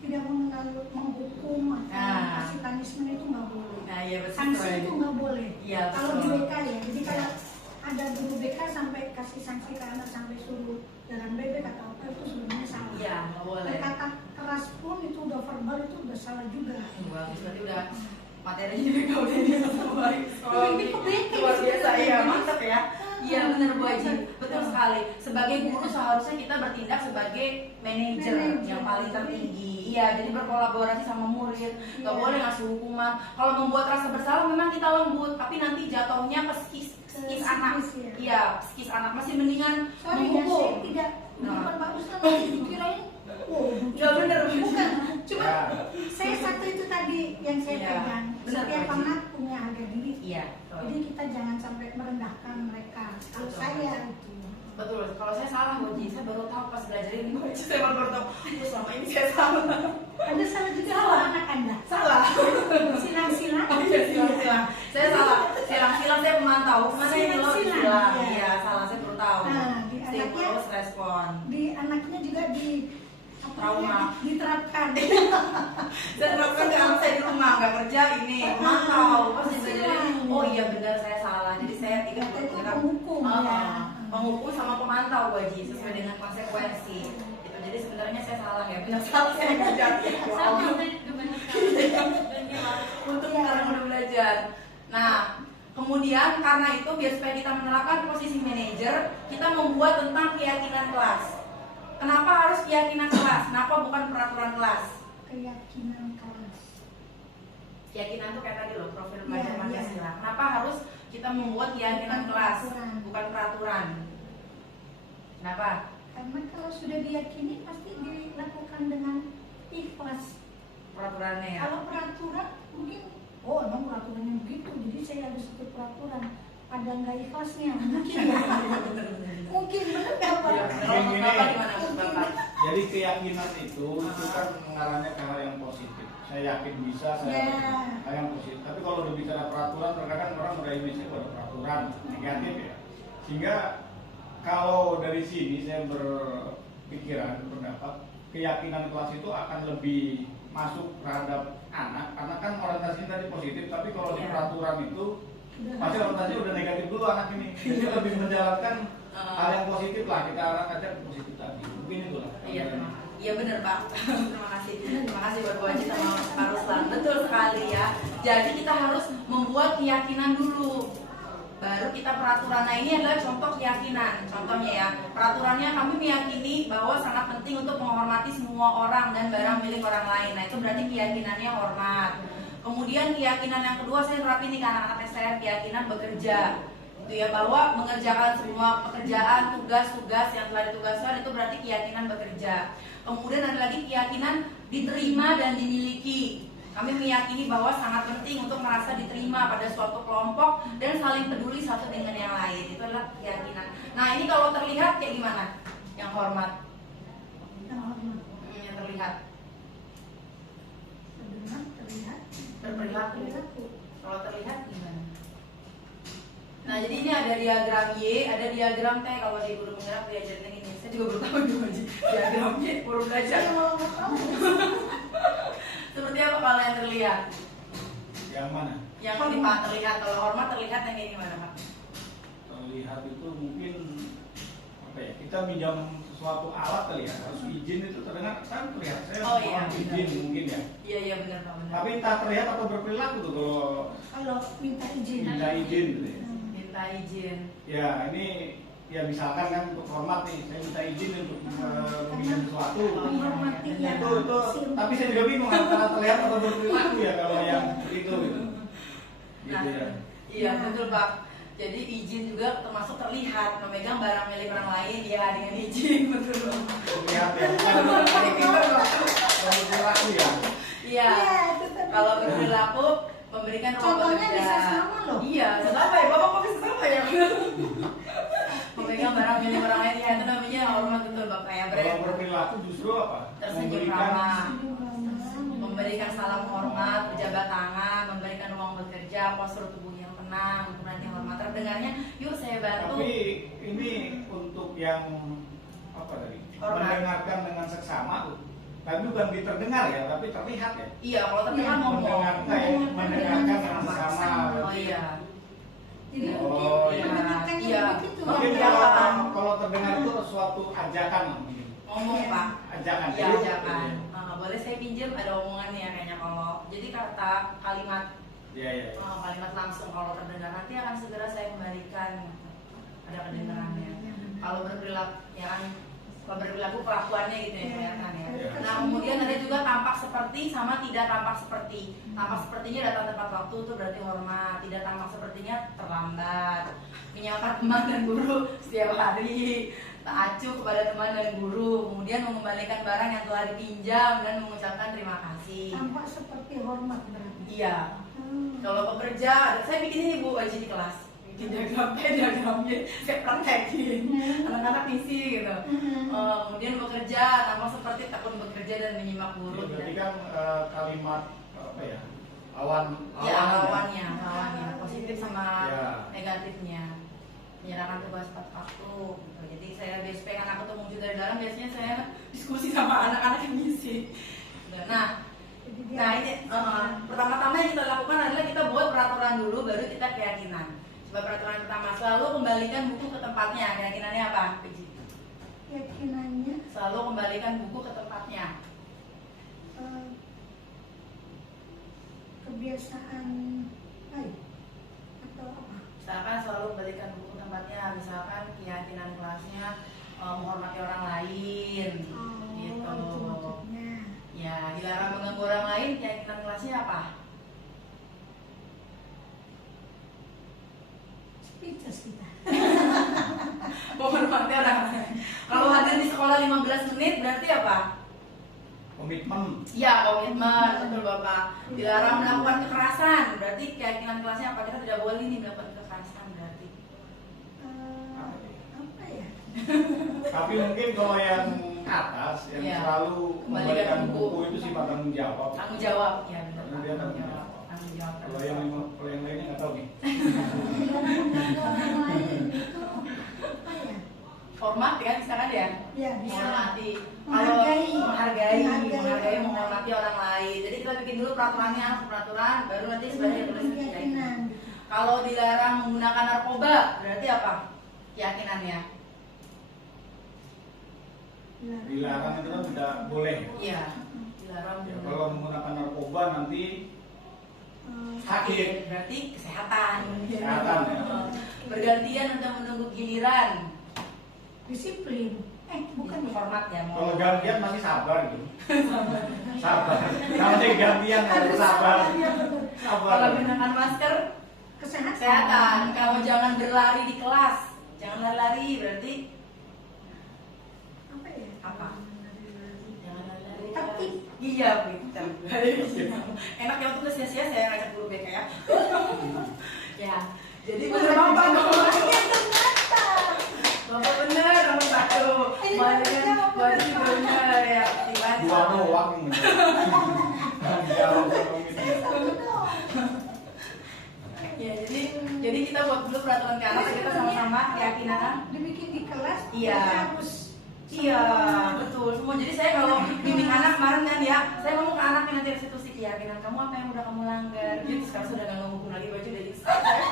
tidak mengenal menghukum atau Nah. kasih punishment itu nggak boleh. Nah iya betul. Sanksi itu nggak boleh. Iya, Kalau di betul. BK ya, jadi kalau ada guru BK sampai kasih sanksi ke anak sampai suruh jalan bebek atau apa itu sebenarnya salah. Iya, nggak boleh. Berkata keras pun itu udah verbal itu udah salah juga. Bagus, berarti udah materinya juga udah dia sama baik. Ini kebaikan Luar biasa, sebenarnya. iya mantap ya. Iya benar Bu Haji, betul sekali. Sebagai guru seharusnya kita bertindak sebagai manajer yang paling tertinggi. Iya, jadi berkolaborasi sama murid. Nggak boleh ngasih hukuman. Kalau membuat rasa bersalah memang kita lembut, tapi nanti jatuhnya psikis anak. Psikis, ya. Iya, psikis anak masih mendingan Sorry ya, saya menghukum. tidak Nah. bukan bagus nanti dikirain. Oh, Nggak bener, Bu. bukan. Cuma Ya. saya satu itu tadi yang saya Iya, pegang. benar, Setiap Bu Haji. anak punya harga diri. Iya, betul. Jadi kita jangan sampai merendahkan mereka. Kalau Betul. saya itu. Betul, kalau saya salah Bu Haji, saya baru tahu pas belajar ini Bu Haji, saya baru tahu, oh, selama ini saya salah. Anda salah juga Salah. sama anak Anda. Salah. Silang-silang. Oh iya, silang-silang. Saya salah. Silang-silang saya memantau. Mana ini lo Silang-silang, silang. iya. Iya, salah saya baru tahu. Nah, di anaknya- Stimulus respon. Di anaknya juga di apa Trauma. namanya, diterapkan. Saya terapkan ke anak saya di rumah, nggak kerja ini, memantau. Pas belajar ini, oh iya benar saya salah. Jadi saya tidak Kita itu bergerak. penghukum, Ah, ya. Menghukum sama pemantau Bu Haji sesuai dengan konsekuensi. Itu jadi sebenarnya saya salah ya, benar salah saya belajar. Sama gimana sekarang? Untuk sekarang udah belajar. Nah, kemudian karena itu biar supaya kita menerapkan posisi manajer, kita membuat tentang keyakinan kelas. Kenapa harus keyakinan kelas? Kenapa bukan peraturan kelas? Keyakinan kelas. Keyakinan itu kayak tadi loh, profil Iya, belajar iya. Pancasila. Kenapa harus kita membuat keyakinan Bukan kelas, peraturan. bukan peraturan? Kenapa? Karena kalau sudah diyakini pasti dilakukan dengan ikhlas. Peraturannya ya. Kalau peraturan mungkin, oh emang peraturannya begitu, jadi saya harus ikut peraturan. Ada nggak ikhlasnya? Mungkin ya. Mungkin benar nggak Pak? Iya, kalau menurut Bapak gimana menurut Bapak? Jadi keyakinan itu kan mengarahnya ke hal yang positif. Saya yakin bisa, saya Ya. yakin hal yang positif. Tapi kalau udah bicara peraturan, terkadang orang udah image pada peraturan negatif ya. Sehingga kalau dari sini saya berpikiran, berpendapat keyakinan kelas itu akan lebih masuk terhadap anak, karena kan orientasinya tadi positif. Tapi kalau di Ya. peraturan itu pasti orientasinya udah negatif dulu anak ini. Jadi lebih menjalankan hal yang positif lah, kita arahkan aja ke positif tadi. Mungkin itulah. Iya, iya benar Pak. Terima kasih. Terima kasih buat Bu Haji sama Pak Ruslan. Betul sekali ya. Jadi kita harus membuat keyakinan dulu. Baru kita peraturan. Nah ini adalah contoh keyakinan. Contohnya ya, peraturannya kami meyakini bahwa sangat penting untuk menghormati semua orang dan barang milik orang lain. Nah itu berarti keyakinannya hormat. Kemudian keyakinan yang kedua saya terapin nih ke anak-anak STM, keyakinan bekerja. Itu ya, bahwa mengerjakan semua pekerjaan, tugas-tugas yang telah ditugaskan itu berarti keyakinan bekerja. Kemudian ada lagi keyakinan diterima dan dimiliki. Kami meyakini bahwa sangat penting untuk merasa diterima pada suatu kelompok dan saling peduli satu dengan yang lain. Itu adalah keyakinan. Nah ini kalau terlihat kayak gimana? Yang hormat, Yang hormat. yang terlihat, Terdengar, terlihat, berperilaku. perilaku. Kalau terlihat gimana? Nah jadi ini ada diagram Y, ada diagram T. Kalau di guru penggerak diajarin ini. Saya juga baru tahu juga diagram Y, baru belajar. Saya mau ngomong. Seperti apa kalau yang terlihat? Yang mana? Yang ini Pak terlihat, kalau hormat terlihat yang ini mana Pak? Terlihat itu mungkin apa ya? Kita minjam sesuatu alat kali ya, harus izin itu terdengar kan terlihat. Saya Oh, iya, mohon izin mungkin ya. Iya iya benar Pak benar. Tapi entah terlihat atau berperilaku tuh Kalau minta izin. kalau minta izin gitu ya. Minta izin. Ya ini ya misalkan kan untuk hormat nih, saya minta izin untuk meminjam sesuatu. Menghormati yang Itu tapi saya juga bingung antara terlihat atau berperilaku ya kalau yang itu gitu. Nah, Gitu ya. iya betul Pak. Jadi izin juga termasuk terlihat, memegang barang milik orang lain ya dengan izin betul. Terlihat ya, bukan kalau berperilaku ya. Iya. Iya, itu tadi. Kalau berperilaku memberikan ruang Contohnya bekerja. bisa sama loh. Iya, sama ya. Bapak kok bisa sama ya? Memegang barang milik orang lain ya itu namanya hormat betul Bapak ya. Kalau berperilaku justru apa? Tersenyum ramah, memberikan salam hormat, berjabat tangan, memberikan ruang bekerja. ya postur tubuh yang tenang, kemudian yang hormat. Terdengarnya, yuk saya bantu. Tapi ini untuk yang apa tadi? Hormat. Mendengarkan dengan seksama tuh. Tapi bukan terdengar ya, tapi terlihat ya. Iya, kalau terdengar Iya, ngomong. Mendengarkan dengan seksama. Oh iya. Jadi Oh, iya. pendidikannya Iya. begitu. Mungkin Iya. kalau terdengar itu suatu ajakan mungkin. Ngomong Pak. Ajakan. Iya, Yuk, jangan. gitu. Boleh saya pinjam, ada omongannya kayaknya kalau. Jadi kata kalimat Iya, iya. kalimat langsung kalau terdengar nanti akan segera saya kembalikan. Ada kedengarannya. Kalau berperilaku ya kan, kalau berperilaku kelakuannya gitu ya kelihatan ya. Iya. Nah kemudian ada juga tampak seperti sama tidak tampak seperti. Tampak sepertinya datang tepat waktu itu berarti hormat. Tidak tampak sepertinya terlambat. Menyapa teman dan guru setiap hari. Tak acuh kepada teman dan guru. Kemudian mengembalikan barang yang telah dipinjam dan mengucapkan terima kasih. Tampak seperti hormat berarti. Iya. Kalau bekerja, saya bikin ini Bu aja di kelas. Bikin diagramnya saya praktekin. Anak-anak ngisi gitu. Kemudian bekerja, tampak seperti takut bekerja dan menyimak Iya, guru. berarti kan kalimat apa ya? Ya, lawannya, positif sama Ya. negatifnya. Menyerahkan tugas tepat waktu. Gitu. Jadi saya biasanya anak ketemu muncul dari dalam, biasanya saya diskusi sama anak-anak yang ngisi. Nah, ini pertama-tama yang kita lakukan adalah kita buat peraturan dulu, baru kita keyakinan. Coba peraturan pertama, selalu kembalikan buku ke tempatnya. Keyakinannya apa? Keyakinannya Selalu kembalikan buku ke tempatnya. kebiasaan baik atau apa? Misalkan selalu kembalikan buku ke tempatnya. Misalkan keyakinan kelasnya menghormati orang lain. Gitu. Itu maksudnya. Ya, dilarang mengganggu orang lain. Keyakinan kelasnya apa? Speechless kita. Menghormati orang lain. Kalau hadir di sekolah 15 menit berarti apa? Komitmen. Iya, komitmen, betul Bapak. Dilarang melakukan kekerasan, berarti keyakinan kelasnya apa? Kita tidak boleh nih melakukan kekerasan berarti. Apa ya? Tapi mungkin kalau yang atas yang Iya. selalu Kembalikan memberikan buku. buku itu sifat tanggung jawab. Tanggung jawab, ya benar. Karena dia tanggung jawab. Tanggung jawab. Kalau yang lainnya nggak tahu nih. Mengganggu orang lain itu apa ya? Hormat ya, misalkan ya. Ya bisa. Menghormati. Menghargai. Menghargai, menghormati orang lain. Jadi kita bikin dulu peraturannya, peraturan, baru nanti sebenarnya tulis Keyakinan. Kalau dilarang menggunakan narkoba, berarti apa? Keyakinannya. Dilarang itu kan tidak boleh. Iya. Dilarang. Ya, kalau menggunakan narkoba nanti sakit. Berarti kesehatan. Kesehatan, ya. Bergantian untuk menunggu giliran. Disiplin. Bukan ya? Format ya. Kalau gantian masih sabar gitu. Sabar. Nanti gantian harus sabar. Sabar. Kalau menggunakan masker, kesehatan. Kalau jangan berlari di kelas, jangan lari-lari berarti Apa ya? apa? Jangan lari-lari. Tertib. Iya, pintar. Enak ya waktu sia-sia saya ngajak guru BK ya. Ya. Jadi benar Bapak Bapak benar nomor 1. Wajib benar ya. Dua doang. Jawab Ya, jadi kita buat dulu peraturan ke anak, kita sama-sama keyakinan. Dibikin di kelas. Iya. Harus. Iya, betul semua. Jadi saya kalau bimbing anak kemarin kan ya, saya ngomong ke anak yang nanti restitusi keyakinan kamu apa yang udah kamu langgar. Jadi sekarang sudah nggak ngomong lagi baju udah jadi saya.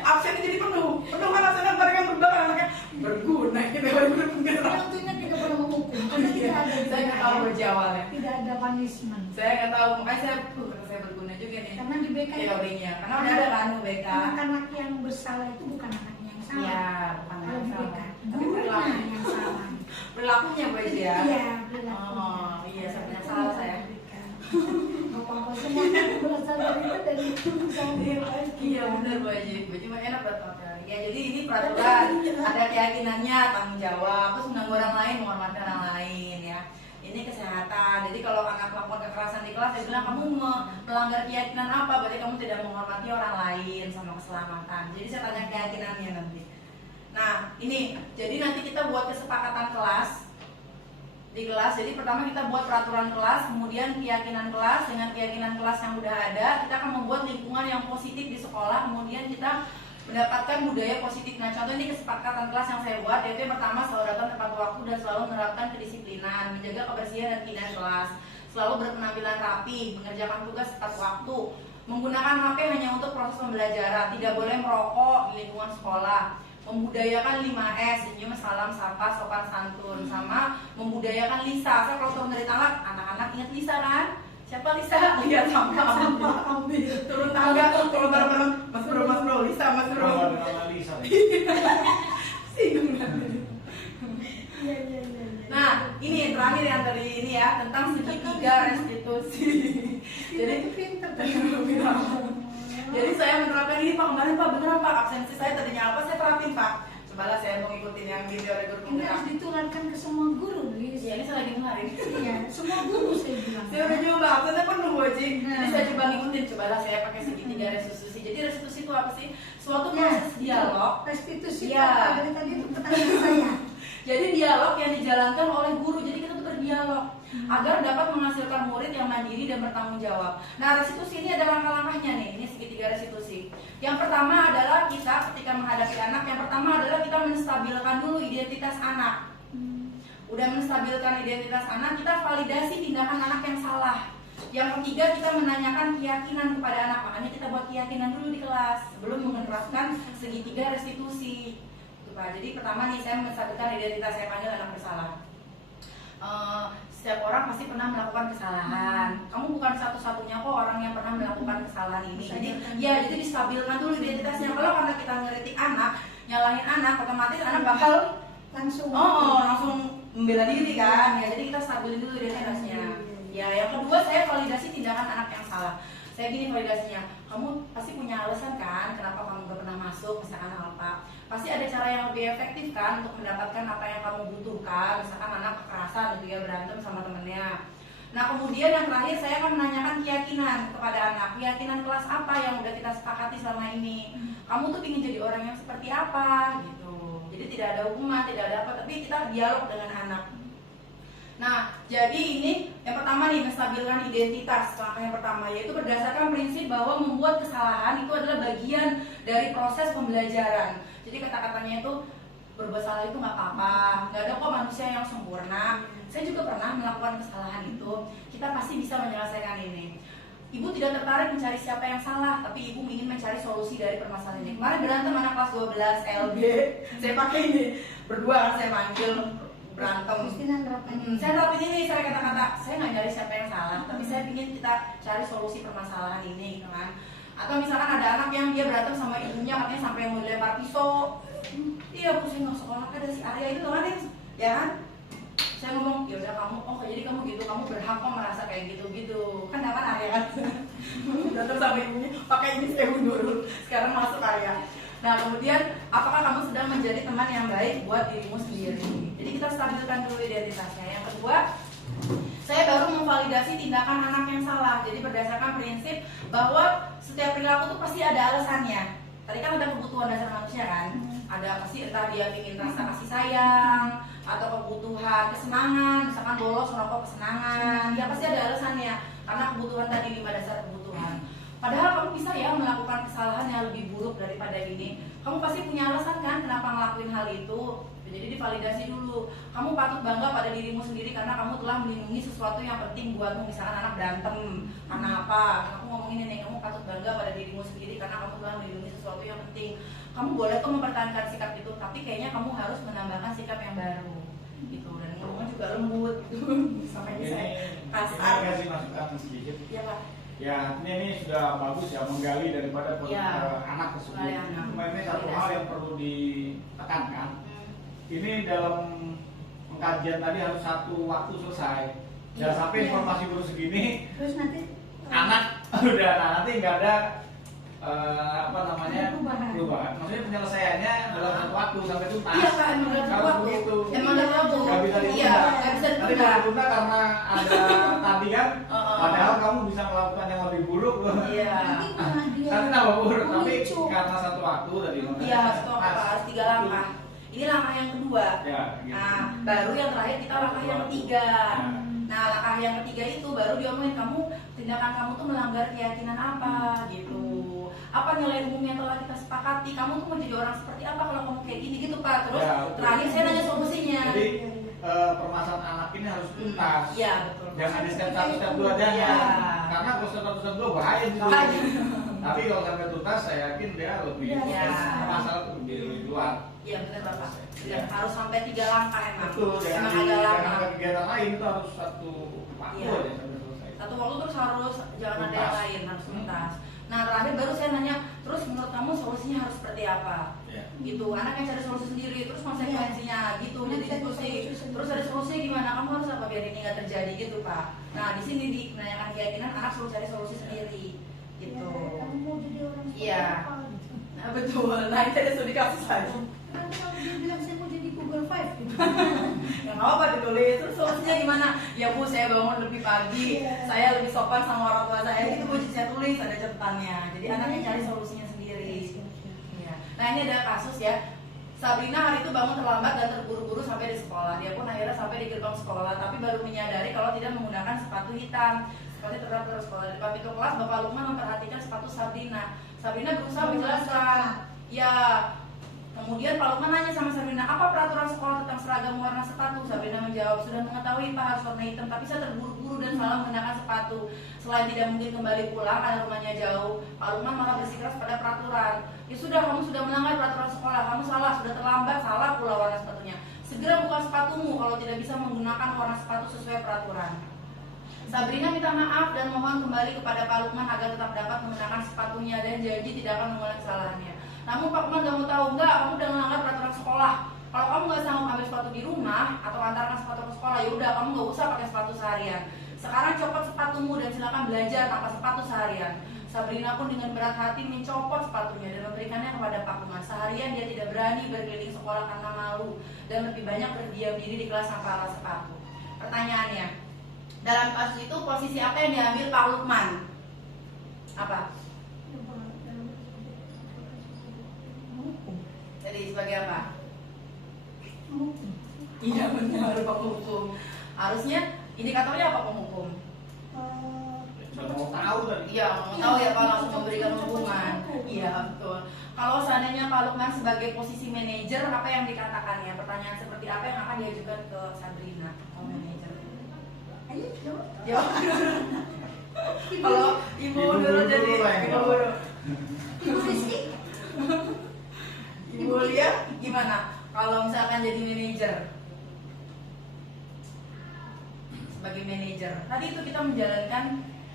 Absennya jadi penuh kan absen barang yang berubah anaknya berguna gitu benar-benar. Orang tuanya tidak pernah menghukum. Karena tidak ada. Saya nggak tahu baju awalnya. Tidak ada punishment. Saya nggak tahu makanya saya berguna juga nih. Karena di BK itu Teorinya, karena udah ada kan BK. anak-anak yang bersalah itu bukan anaknya yang salah. Iya, bukan Kalau di BK, tapi gurunya yang salah. perilakunya baju ya. Iya, perilakunya. Oh, iya, saya punya salah saya. Apa-apa semua kan berasal dari itu dari itu Iya benar baju mah enak buat hotel. Ya jadi ini peraturan, ada keyakinannya, tanggung jawab, terus mengganggu orang lain, menghormati orang lain ya. Ini kesehatan. Jadi kalau anak melakukan kekerasan di kelas, saya bilang kamu melanggar keyakinan apa? Berarti kamu tidak menghormati orang lain sama keselamatan. Jadi saya tanya keyakinannya nanti. Nah ini, jadi nanti kita buat kesepakatan kelas. di kelas. Jadi pertama kita buat peraturan kelas, kemudian keyakinan kelas. Dengan keyakinan kelas yang udah ada, kita akan membuat lingkungan yang positif di sekolah. Kemudian kita mendapatkan budaya positif. Nah, contoh ini kesepakatan kelas yang saya buat, yaitu yang pertama selalu datang tepat waktu dan selalu menerapkan kedisiplinan, menjaga kebersihan dan keindahan kelas, selalu berpenampilan rapi, mengerjakan tugas tepat waktu, menggunakan HP hanya untuk proses pembelajaran, tidak boleh merokok di lingkungan sekolah, membudayakan 5S, senyum, salam, sapa, sopan santun, sama membudayakan Lisa. Saya kalau turun dari tangga, anak-anak ingat Lisa kan? Siapa Lisa? Lihat sampah, ambil. Turun tangga, turun Mas Bro, Lisa, Mas Bro. Nama Lisa. Singgung. Iya. Nah, ini yang terakhir yang tadi ini ya, tentang segitiga restitusi. Jadi itu pinter. Jadi saya menerapkan ini Pak, kemarin Pak, beneran Pak, absensi saya tadinya apa, saya terapin Pak. Cobalah saya mau ngikutin yang video dari guru Ini penggerak. harus ditularkan ke semua guru, Liz. Iya, ini saya lagi ngelarin. Iya, semua guru saya bilang. Saya udah coba, absennya penuh Bojing. Jadi Nah. saya coba ngikutin, cobalah saya pakai segitiga restitusi. Jadi restitusi itu apa sih? Suatu Ya, proses dialog. restitusi Iya. apa? Dari tadi itu pertanyaan saya. Jadi dialog yang dijalankan oleh guru. Jadi kita tuh berdialog agar dapat menghasilkan murid yang mandiri dan bertanggung jawab. Nah, restitusi ini ada langkah-langkahnya nih. Ini segitiga restitusi. Yang pertama adalah kita ketika menghadapi anak, yang pertama adalah kita menstabilkan dulu identitas anak. Udah menstabilkan identitas anak, kita validasi tindakan anak yang salah. Yang ketiga, kita menanyakan keyakinan kepada anak. Makanya kita buat keyakinan dulu di kelas sebelum menerapkan segitiga restitusi. Gitu, Pak. Jadi pertama nih, saya menstabilkan identitas, saya panggil anak bersalah. Setiap orang pasti pernah melakukan kesalahan. Kamu bukan satu-satunya kok orang yang pernah melakukan kesalahan ini. Jadi ya, jadi distabilkan dulu identitasnya. Kalau karena kita ngeritik anak, nyalahin anak, otomatis anak bakal Langsung. langsung membela diri kan. Ya, jadi kita stabilin dulu identitasnya. Ya, yang kedua, saya validasi tindakan anak yang salah. Saya gini validasinya, kamu pasti punya alasan kan kenapa kamu gak pernah masuk, misalkan apa. Pasti ada cara yang lebih efektif kan untuk mendapatkan apa yang kamu butuhkan. Misalkan anak kekerasan gitu ya, berantem sama temennya. Nah, kemudian yang terakhir, saya akan menanyakan keyakinan kepada anak. Keyakinan kelas apa yang udah kita sepakati selama ini. Kamu tuh ingin jadi orang yang seperti apa gitu. Jadi tidak ada hukuman, tidak ada apa, tapi kita dialog dengan anak. Nah, jadi ini yang pertama nih, menstabilkan identitas. Langkah yang pertama yaitu berdasarkan prinsip bahwa membuat kesalahan itu adalah bagian dari proses pembelajaran. Jadi kata-katanya itu berbuat salah itu nggak apa-apa, nggak ada kok manusia yang sempurna. Saya juga pernah melakukan kesalahan itu. Kita pasti bisa menyelesaikan ini. Ibu tidak tertarik mencari siapa yang salah, tapi ibu ingin mencari solusi dari permasalahan ini. Kemarin berantem anak kelas 12 LB, saya pakai ini berdua kan, saya manggil berantem. Saya nerapin ini, saya kata-kata, saya nggak nyari siapa yang salah, tapi saya ingin kita cari solusi permasalahan ini, kan? Atau misalkan ada anak yang dia berantem sama ibunya, katanya sampai mau dilempar pisau. Iya, aku saya nggak sekolah, ada si Arya itu kan, ya kan? Saya ngomong, ya udah kamu, oh jadi kamu gitu, kamu berhak kok merasa kayak gitu-gitu. Kan dapat Arya kan? Berantem sama ibunya, pakai ini saya mundur. Sekarang masuk Arya. Nah, kemudian apakah kamu sedang menjadi teman yang baik buat dirimu sendiri? Jadi kita stabilkan dulu identitasnya. Yang kedua, saya baru memvalidasi tindakan anak yang salah. Jadi berdasarkan prinsip bahwa setiap perilaku itu pasti ada alasannya. Tadi kan ada kebutuhan dasar manusia kan? Ada pasti entah dia ingin rasa kasih sayang atau kebutuhan kesenangan, misalkan bolos merokok kesenangan. Ya pasti ada alasannya karena kebutuhan tadi 5 dasar kebutuhan. Padahal kamu bisa ya melakukan kesalahan yang lebih buruk daripada ini. Kamu pasti punya alasan kan kenapa ngelakuin hal itu. Jadi divalidasi dulu. Kamu patut bangga pada dirimu sendiri karena kamu telah melindungi sesuatu yang penting buatmu. Misalkan anak berantem karena apa? Aku ngomongin ini, kamu patut bangga pada dirimu sendiri karena kamu telah melindungi sesuatu yang penting. Kamu boleh tuh mempertahankan sikap itu, tapi kayaknya kamu harus menambahkan sikap yang baru. Gitu, dan ngomongnya juga lembut gitu. Sampai saya kasar. Ini kasih masukan sedikit. Iya, Pak. Ya, ini sudah bagus ya, menggali daripada anak tersebut. Cuma ini satu hal yang perlu ditekankan. Ini dalam pengkajian tadi harus satu waktu selesai. Jangan sampai informasi baru segini, Terus nanti anak udah nanti nggak ada perubahan. Maksudnya penyelesaiannya dalam satu waktu sampai tuntas. Iya, Kak, emang udah Kalau waktu. begitu, Emang udah waktu. nggak bisa ditunda. Iya, nggak bisa Tadi ditunda. mau ditunda karena ada tadi kan, padahal kamu bisa melakukan yang lebih buruk loh. Iya. nanti malah dia Nanti tambah buruk, tapi memicu. karena satu waktu tadi. Iya, satu waktu harus 3 langkah. Ini langkah yang kedua. Ya, gitu. Nah, baru yang terakhir kita langkah yang ketiga. Nah. Nah, langkah yang ketiga itu baru diomongin kamu tindakan kamu tuh melanggar keyakinan apa gitu. Apa nilai umum yang telah kita sepakati? Kamu tuh mau jadi orang seperti apa kalau kamu kayak gini gitu Pak. Terus Ya, betul. terakhir saya nanya solusinya. Jadi permasalahan anak ini harus tuntas. Iya betul. Jangan di step 1, step 2 aja. Iya. Karena kalau step 1, step 2 bahaya gitu. Bahaya. Tapi kalau sampai tuntas saya yakin dia lebih Iya. masalah itu lebih luar. Iya benar Bapak. Iya. Harus sampai 3 langkah emang. Betul, jangan Emang agak lama. ada kegiatan lain itu harus satu waktu Iya. aja sampai selesai. Satu waktu terus harus jangan ada yang Tuntas. lain, harus tuntas. Nah terakhir baru saya nanya, terus menurut kamu solusinya harus seperti apa? Ya. Gitu, anak yang cari solusi sendiri, terus konsekuensinya gitu, jadi diskusi. Terus ada solusinya gimana? Kamu harus apa biar ini nggak terjadi gitu Pak? Nah di sini di menanyakan keyakinan anak selalu cari solusi sendiri, gitu. Ya, kamu mau jadi orang seperti Iya. apa gitu. Nah betul, nah itu ada studi kasus aja. Nanti kalau dia bilang saya mau jadi Google Five gitu. Yang apa ditulis, terus solusinya gimana? Ya Bu, saya bangun lebih pagi, Iya. saya lebih sopan sama orang tua saya, itu Bu saya tulis, ada catatannya. Jadi anaknya cari solusinya sendiri. Iya. Nah ini ada kasus ya, Sabrina hari itu bangun terlambat dan terburu-buru sampai di sekolah. Dia pun akhirnya sampai di gerbang sekolah, tapi baru menyadari kalau tidak menggunakan sepatu hitam. Seperti terdapat sekolah. Di depan pintu kelas, Bapak Lukman memperhatikan sepatu Sabrina. Sabrina berusaha menjelaskan, ya. Kemudian Pak Lukman nanya sama Sabrina, apa peraturan sekolah tentang seragam warna sepatu? Sabrina menjawab, sudah mengetahui Pak harus warna hitam, tapi saya terburu-buru dan salah menggunakan sepatu. Selain tidak mungkin kembali pulang karena rumahnya jauh, Pak Lukman malah bersikeras pada peraturan. Ya sudah, kamu sudah melanggar peraturan sekolah, kamu salah, sudah terlambat, salah pula warna sepatunya. Segera buka sepatumu kalau tidak bisa menggunakan warna sepatu sesuai peraturan. Sabrina minta maaf dan mohon kembali kepada Pak Lukman agar tetap dapat menggunakan sepatunya dan janji tidak akan mengulangi kesalahannya. Namun Pak Lukman gak mau tahu, enggak, kamu udah melanggar peraturan sekolah. Kalau kamu gak sanggup ambil sepatu di rumah atau antarkan sepatu ke sekolah, ya udah kamu gak usah pakai sepatu seharian. Sekarang copot sepatumu dan silakan belajar tanpa sepatu seharian. Sabrina pun dengan berat hati mencopot sepatunya dan memberikannya kepada Pak Lukman. Seharian dia tidak berani berkeliling sekolah karena malu dan lebih banyak berdiam diri di kelas tanpa alas sepatu. Pertanyaannya, dalam kasus itu posisi apa yang diambil Pak Lukman? Apa? Jadi sebagai apa? Iya benar, penghukum. Harusnya indikatornya apa penghukum? Nggak mau tahu tadi. Iya, mau tahu ya Pak langsung memberikan hukuman. Iya betul. Kalau seandainya Pak Lukman sebagai posisi manajer, apa yang dikatakannya? Pertanyaan seperti apa yang akan diajukan ke Sabrina? Oh manajer. Ayo jawab. Jawab. Kalau ibu dulu jadi ibu dulu. Ibu Rizky. Ibu Lia gimana? Kalau misalkan jadi manajer, sebagai manajer, tadi itu kita menjalankan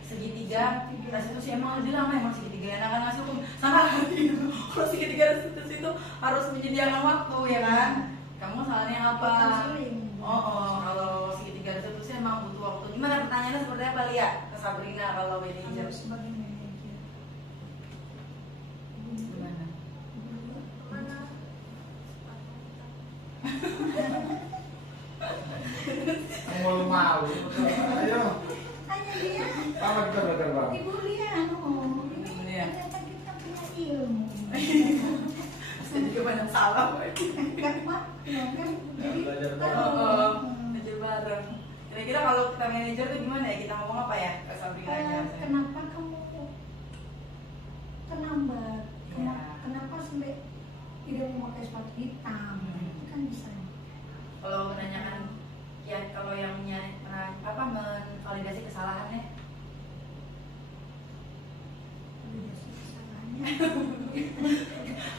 segitiga restitusi. Emang lebih lama emang segitiga yang akan ngasih hukum sama lagi itu. Kalau segitiga restitusi itu harus menyediakan waktu ya kan? Kamu salahnya apa? Kalau segitiga restitusi emang butuh waktu. Gimana pertanyaannya seperti apa Lia ke Sabrina kalau manajer? Sebagai manajer. Gimana? Mana? Kamu malu. Ayo. Tanya dia. Apa kita belajar bang? Ibu Lia, Iya. ternyata kita punya ilmu. Saya juga banyak salah. Kan Pak? Ya kan? Jadi Belajar Belajar bareng. Kira-kira kalau kita manajer tuh gimana ya? Kita ngomong apa ya ke Sabrina aja? kenapa kamu terlambat? Iya. Kenapa sampai tidak memakai sepatu hitam? Itu kan bisa. Kalau menanyakan ya kalau yang menvalidasi kesalahannya,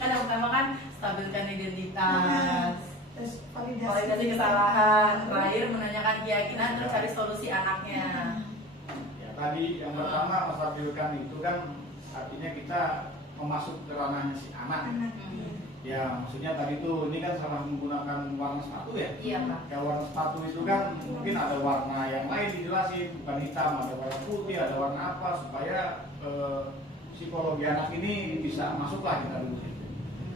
kan yang pertama kan stabilkan identitas, Terus validasi kesalahan, terakhir menanyakan keyakinan, terus cari solusi anaknya. Ya tadi yang pertama menstabilkan itu kan artinya kita memasuk ke ranahnya si anak. Ya maksudnya tadi itu ini kan salah menggunakan warna sepatu ya. Iya Pak. Ya warna sepatu itu kan mungkin ada warna yang lain dijelasin, bukan hitam, ada warna putih, ada warna apa supaya psikologi anak ini bisa masuklah kita dulu.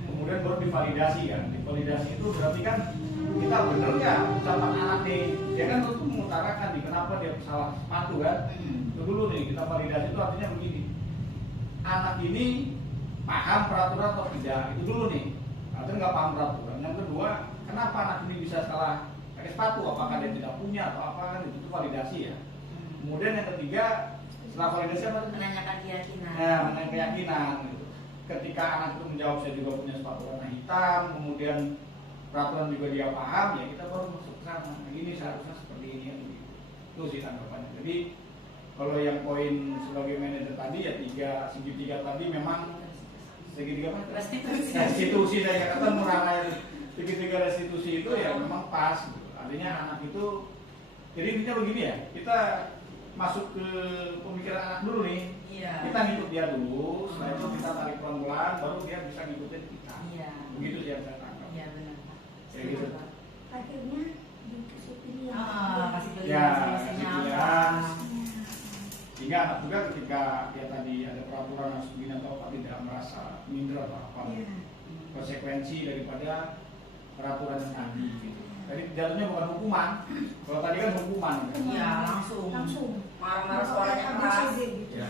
Kemudian baru divalidasi kan. Divalidasi itu berarti kan kita bener nggak ucapan anak nih. Dia kan tentu mengutarakan nih kenapa dia salah sepatu kan. Itu dulu nih kita validasi itu artinya begini. Anak ini paham peraturan atau tidak, itu dulu nih. Atau nggak paham peraturan. Yang kedua, kenapa anak ini bisa salah pakai sepatu? Apakah dia tidak punya atau apa, kan itu validasi ya. Kemudian yang ketiga, setelah validasi apa? Menanyakan keyakinan. Nah, mengenai keyakinan. Gitu. Ketika anak itu menjawab saya juga punya sepatu warna hitam, kemudian peraturan juga dia paham, ya kita baru masuk ke sana. Ini seharusnya seperti ini. Itu sih tanggapannya. Jadi kalau yang poin sebagai manajer tadi ya segitiga tadi memang segitiga apa? Restitusi saya kata murah segitiga restitusi itu ya memang pas. Gitu. Artinya anak itu, jadi intinya begini ya, kita masuk ke pemikiran anak dulu nih. Iya. Kita ngikut dia dulu, setelah itu kita tarik pelan-pelan, baru dia bisa ngikutin kita. Iya. Begitu sih yang saya tangkap. Iya benar. Kayak gitu. Akhirnya dikasih pilihan. Kasih Ya, pilihan solusinya kasih apa. pilihan. Sehingga anak juga ketika dia tadi ada peraturan harus begini atau apa tidak merasa minder atau apa. Iya. Konsekuensi daripada peraturan yang tadi. Gitu. Jadi jatuhnya bukan hukuman. Kalau tadi kan hukuman. Kan? Iya, langsung. Marah-marah Kalau suaranya kayak keras. ABCD gitu. Ya.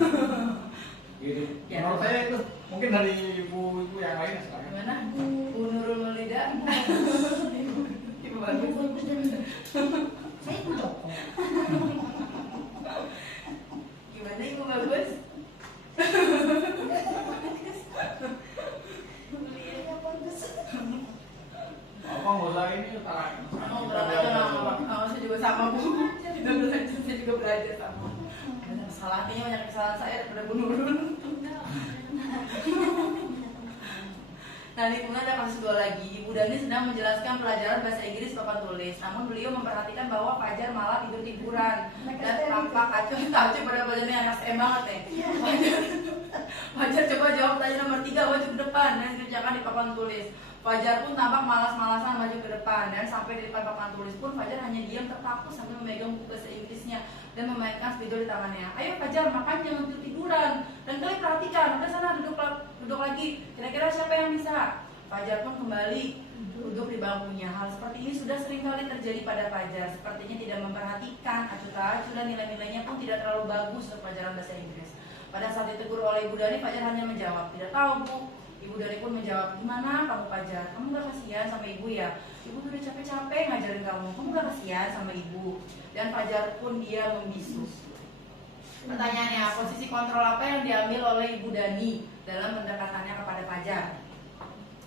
Gitu. Ya. Menurut saya itu mungkin dari ibu-ibu yang lain silakan. Gimana? Bu Nurul Maulida. Ibu bagus. Bagus dan saya ibu Joko. Gimana Ibu bagus? Iya bagus. Apa nggak usah ini tarik. Mau belajar saya juga sama Bu. Saya juga belajar sama. Kesalahannya banyak kesalahan saya daripada Bu Nurul. Nah, di kemudian ada kasus dua lagi. Ibu Dani sedang menjelaskan pelajaran bahasa Inggris papan tulis. Namun beliau memperhatikan bahwa Fajar malah tidur-tiduran dan tampak kacau pada badannya anak em banget nih. Fajar coba jawab tanya nomor 3, maju ke depan dan dikerjakan di papan tulis. Fajar pun tampak malas-malasan maju ke depan dan sampai di depan papan tulis pun Fajar hanya diam terpaku sambil memegang buku bahasa Inggrisnya dan memainkan spidol di tangannya. Ayo Fajar, makan jangan tidur-tiduran. Dan kalian perhatikan, udah sana duduk lagi. Kira-kira siapa yang bisa? Fajar pun kembali duduk di bangkunya. Hal seperti ini sudah sering kali terjadi pada Fajar. Sepertinya tidak memperhatikan acuh tak acuh dan nilai-nilainya pun tidak terlalu bagus untuk pelajaran bahasa Inggris. Pada saat ditegur oleh Ibu Dani, Fajar hanya menjawab, tidak tahu Bu. Ibu Dani pun menjawab, gimana kamu Fajar? Kamu gak kasihan sama ibu ya? Ibu tuh udah capek-capek ngajarin kamu gak kasihan sama ibu? Dan Fajar pun dia membisu. Pertanyaannya, posisi kontrol apa yang diambil oleh Ibu Dani dalam pendekatannya kepada Fajar?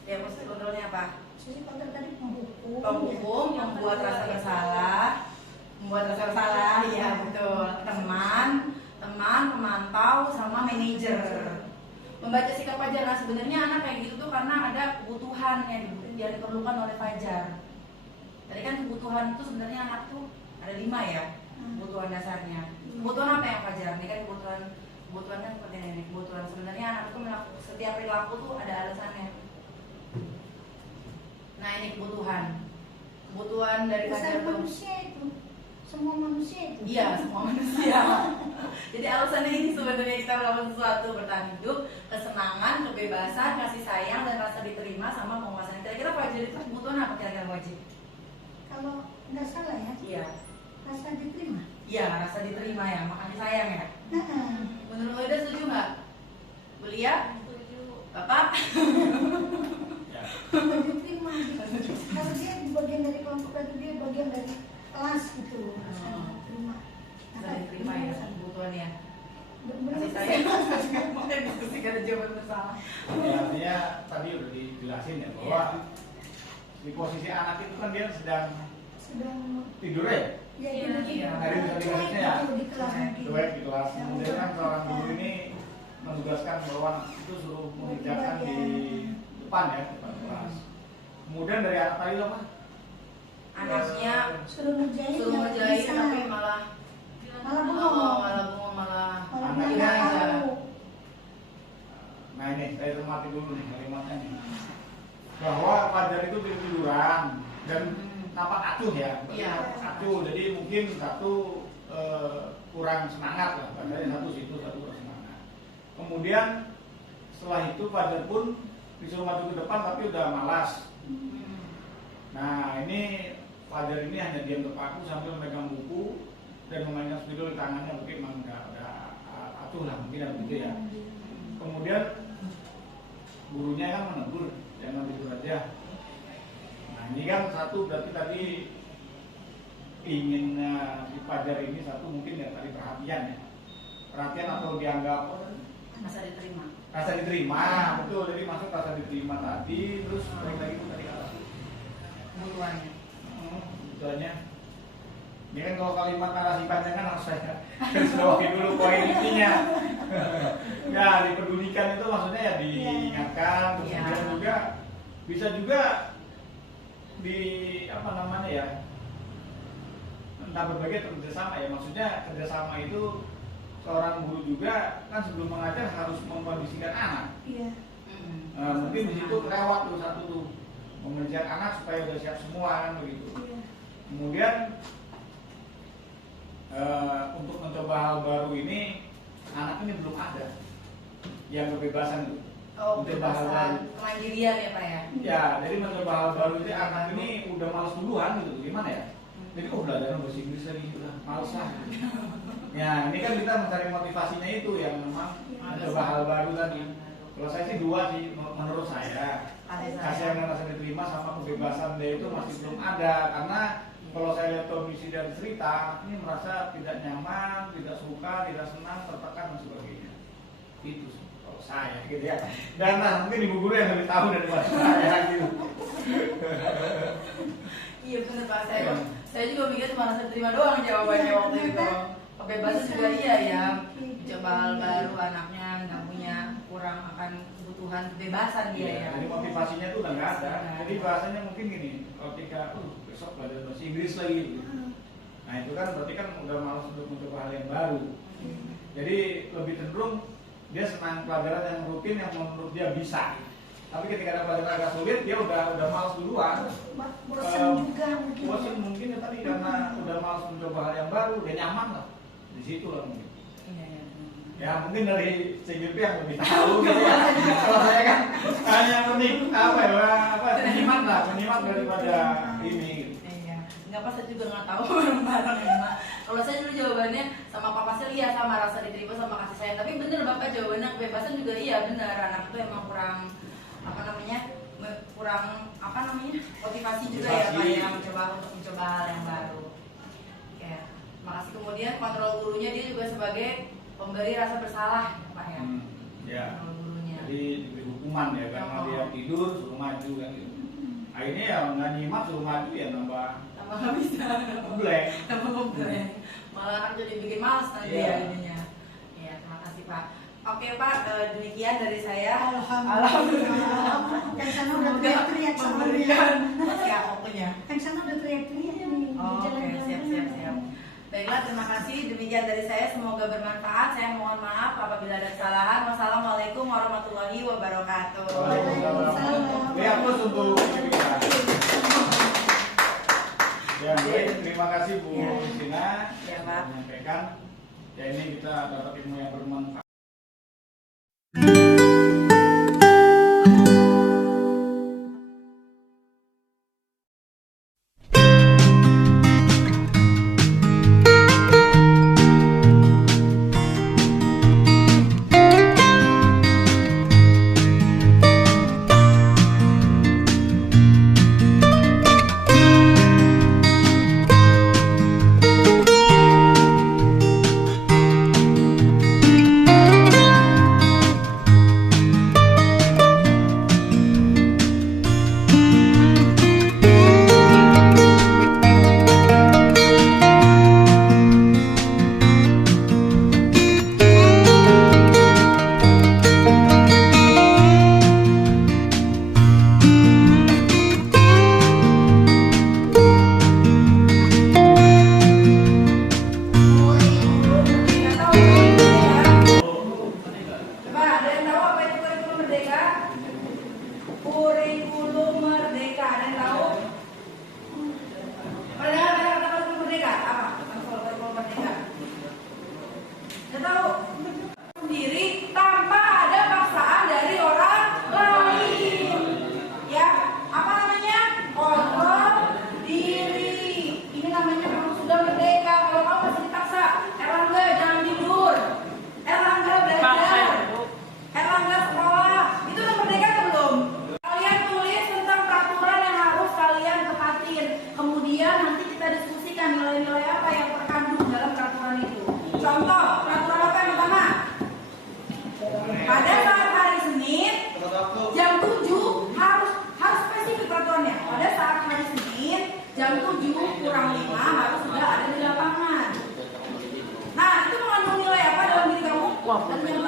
Ya, posisi kontrolnya apa? Sisi konten tadi penghukum. Penghukum, membuat rasa bersalah, ya betul. Teman, pemantau, sama manajer. Membaca sikap Fajar. Nah, sebenarnya anak kayak gitu tuh karena ada kebutuhan yang diperlukan oleh Fajar. Tadi kan kebutuhan itu sebenarnya anak tuh ada 5 ya, kebutuhan dasarnya. Kebutuhan apa yang Fajar? Ini kan kebutuhan kan seperti ini. Kebutuhan sebenarnya anak itu setiap perilaku tuh ada alasannya. Nah, ini kebutuhan dari Fajar tuh. Manusia itu, semua manusia itu. Iya, semua manusia. Jadi alasannya ini sebenarnya kita melakukan sesuatu, bertahan hidup, kesenangan, kebebasan, kasih sayang, dan rasa diterima sama penguasaan. Kira-kira Fajar itu kebutuhan apa kira-kira wajib? Kalau nggak salah ya, Iya. rasa diterima. Iya, rasa diterima ya, makanya sayang ya. Nah, Menurut Anda setuju nggak? Belia? Setuju. Bapak? Ya. diterima. Kalau dia bagian dari kelompok itu dia bagian dari kelas gitu. Rasa diterima. Rasa diterima ya, kebutuhannya. Benar-benar Kasih sayang. Makanya diskusi gak ada jawaban bersama. Ya, artinya tadi udah dijelasin ya bahwa di posisi anak itu kan dia sedang tidur ya. Ya, Iya, itu iya. Dari dikasihnya ya. di kelas mungkin. Cuek di kelas. Kemudian kan seorang guru ini menugaskan bahwa anak itu suruh mengerjakan di depan ya, depan kelas. Kemudian dari anak tadi apa? Anaknya Suruh ngerjain suruh nggak ngerjain bisa. tapi malah Malah bengong, bengong. malah Anaknya nggak aja. tahu. Nah ini saya cermati dulu nih kalimatnya nih. Bahwa Fajar itu tiduran dan nampak acuh ya. Iya. Acuh. Jadi mungkin satu kurang semangat lah. Padahal satu situ satu kurang semangat. Kemudian setelah itu Fajar pun disuruh maju ke depan tapi udah malas. Nah ini Fajar ini hanya diam terpaku sambil memegang buku dan memainkan spidol di tangannya, mungkin memang udah acuh lah mungkin begitu ya. Kemudian gurunya kan menegur, jangan tidur aja. Nah ini kan satu berarti tadi ingin si Fajar ini satu mungkin ya tadi perhatian ya, perhatian atau dianggap Masa diterima. rasa diterima, betul. Jadi masuk rasa diterima tadi, terus balik lagi itu tadi apa? Kebutuhannya. Kebutuhannya. Ini kan kalau kalimat narasi panjang kan harus saya garis bawahi dulu poin intinya. Ya dipedulikan itu maksudnya ya diingatkan, kemudian juga bisa juga di apa namanya ya, entah berbagai kerjasama ya, maksudnya kerjasama itu seorang guru juga kan sebelum mengajar harus mengkondisikan anak. Iya. Mungkin di situ lewat tuh satu tuh mengejar anak supaya udah siap semua kan begitu. Iya. Kemudian untuk mencoba hal baru ini anak ini belum ada yang kebebasan itu. Oh, Mencoba hal baru. kebebasan kemandirian ya Pak ya? Ya, jadi mencoba hal baru itu anak ini udah malas duluan gitu, gimana ya? Jadi belajar bahasa Inggris lagi, udah males lah. Ya, ini kan kita mencari motivasinya itu yang memang mencoba hal baru tadi. Kalau saya sih dua sih, menurut saya. Kasih yang rasa diterima sama kebebasan dia itu masih belum ada, karena kalau saya lihat kondisi dari cerita, ini merasa tidak nyaman, tidak suka, tidak senang, tertekan dan sebagainya. Itu sih kalau saya gitu ya. Dan mungkin ibu guru yang lebih tahu daripada saya gitu. Iya benar Pak, saya juga mikir cuma rasa terima doang jawabannya waktu itu. Kebebasan juga iya ya, coba hal baru, anaknya nggak punya, kurang akan kebutuhan kebebasan dia ya. Jadi motivasinya itu udah nggak ada. Jadi bahasanya mungkin gini, ketika besok belajar bahasa Inggris lagi gitu. Nah itu kan berarti kan udah malas untuk mencoba hal yang baru. Jadi lebih cenderung dia senang pelajaran yang rutin yang menurut dia bisa. Tapi ketika ada pelajaran agak sulit dia udah malas duluan. Bosan juga mungkin. Bosan mungkin ya tadi karena udah malas mencoba hal yang baru, udah nyaman lah. Di situ lah mungkin. Iya, iya. Ya mungkin dari CGP yang lebih tahu gitu ya. Kalau saya kan hanya menyimak daripada ini. Iya, nggak pas saya juga nggak tahu bareng-bareng ya Pak. Kalau saya dulu jawabannya sama Papa Sel iya, sama rasa diterima sama kasih sayang. Tapi bener Bapak jawabannya kebebasan juga iya benar. Anak itu emang kurang motivasi juga ya Pak ya mencoba hal yang baru. Ya, makasih. Kemudian kontrol gurunya dia juga sebagai pemberi rasa bersalah Pak ya. Ya. Kontrol gurunya. Jadi diberi hukuman ya karena dia tidur suruh maju kan gitu. Akhirnya ya nggak nyimak suruh maju ya nambah Nggak bisa. ngeblek. Malah anak jadi bikin malas nanti ya ininya. Iya, terima kasih Pak. Oke Pak, demikian dari saya. Alhamdulillah. Yang sana udah teriak-teriak sama dia. Masih akunya. Yang sana udah teriak-teriak nih. Oke, siap. Baiklah, terima kasih. Demikian dari saya. Semoga bermanfaat. Saya mohon maaf apabila ada kesalahan. Wassalamualaikum warahmatullahi wabarakatuh. Waalaikumsalam. Ya, terus untuk kita. Ya, baik. Terima kasih Bu Sina Pak. menyampaikan. Ya ini kita dapat ilmu yang bermanfaat.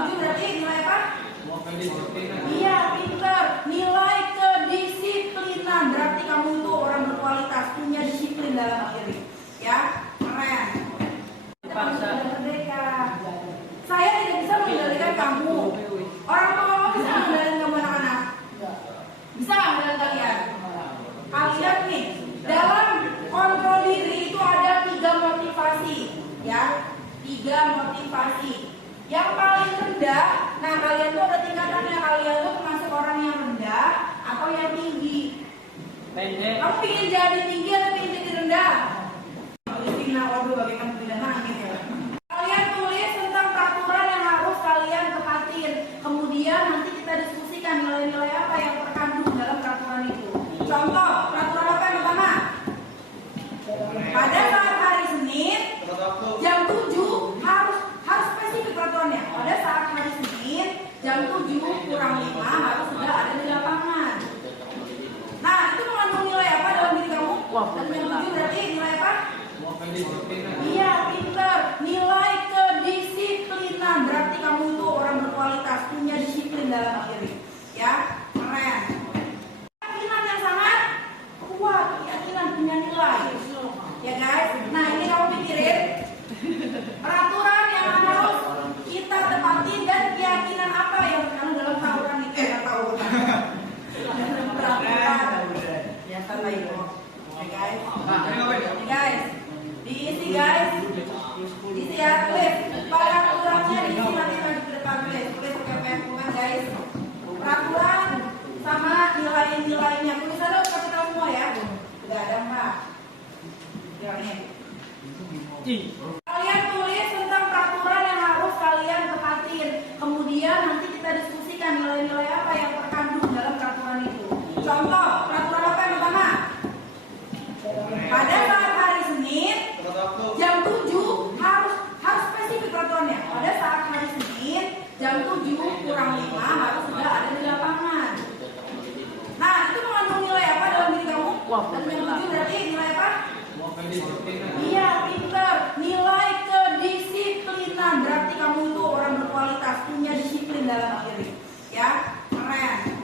7 berarti nilai apa? Iya, pinter. Nilai kedisiplinan berarti kamu itu orang berkualitas, punya disiplin dalam diri. Ya, keren. Merdeka. Saya tidak bisa mengendalikan kamu. Orang tua kamu bisa mengendalikan kamu anak-anak? Bisa nggak mengendalikan kalian? Kalian nih dalam kontrol diri itu ada 3 motivasi, ya, 3 motivasi. Yang paling rendah, nah kalian tuh ada tingkatannya, kalian tuh termasuk orang yang rendah atau yang tinggi. Kamu ingin jadi tinggi atau ingin jadi rendah? Nah, waduh, bagaikan tidak nangis ya. Kalian tulis tentang peraturan yang harus kalian tepatin. Kemudian nanti kita diskusikan nilai-nilai apa yang terkandung dalam peraturan itu. Contoh, peraturan apa yang pertama? Pada saat hari Senin jam 7 harus spesifik peraturannya. Pada saat hari Senin jam 7 kurang 5 harus sudah ada di lapangan. Nah, itu mengandung nilai apa dalam diri kamu? Dan jam 7 berarti nilai apa? Iya, pinter. Nilai kedisiplinan berarti kamu itu orang berkualitas, punya disiplin dalam diri. Ya, keren. Keyakinan yang sangat kuat, keyakinan punya nilai. Ya guys, nah ini kamu pikirin peraturan yang harus kita tepatin dan keyakinan apa yang terkandung dalam peraturan itu. Peraturan. Ya, sama itu. Oke guys. Oke guys. Diisi guys, diisi ya, tulis peraturannya diisi nanti maju ke depan, tulis pakai penguat guys. Peraturan sama nilai-nilainya, tulisannya pakai tahu semua ya. Tidak ada mbak. Kalian tulis tentang peraturan yang harus kalian tepatin. Kemudian nanti kita diskusikan nilai-nilai apa yang terkandung dalam peraturan itu. Contoh, peraturan apa yang pertama? Pada saat hari Senin jam 7 harus spesifik peraturannya. Pada saat hari Senin jam 7 kurang 5 harus sudah ada di lapangan. Nah, itu mengandung nilai apa dalam diri kamu? Dan jam 7 berarti nilai apa? Iya, pinter. Nilai kedisiplinan berarti kamu itu orang berkualitas, punya disiplin dalam diri. Ya, keren.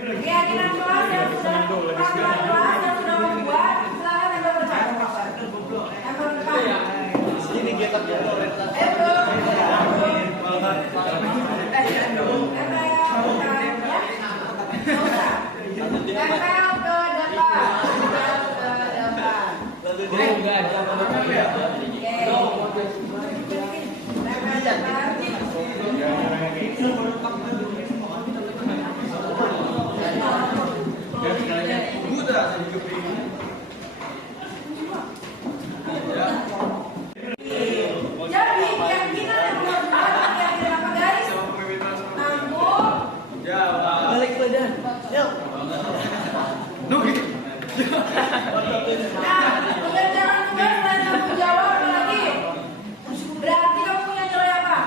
Keyakinan kelas yang sudah peraturan kelas yang sudah membuat, silakan tempel depan. Tempel depan. Ini kita Tempel. Jadi keyakinan yang benar keyakinan apa guys? Tanggung balik badan. Yuk. Nah, pengerjaan tugas dan tanggung jawab apa lagi? Berarti kamu punya nilai apa?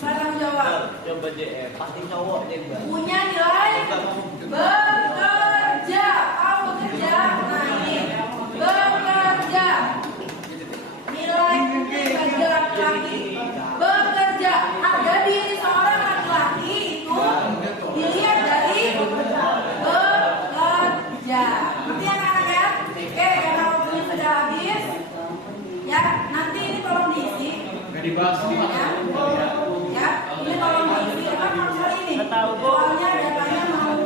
Saya tanggung jawab. Coba JR, pasti cowok deh, Mbak. Punya nilai bekerja. Tahu bekerja? Nah ini bekerja. Nilai bekerja laki-laki. Bekerja. Harga diri seorang laki-laki itu dilihat dari bekerja. Nanti anak-anak ya. Oke, karena waktunya sudah habis. Ya, nanti ini tolong diisi. Nggak dibahas gitu. Ya, ini tolong diisi. Kan harus hari ini. Soalnya datanya mau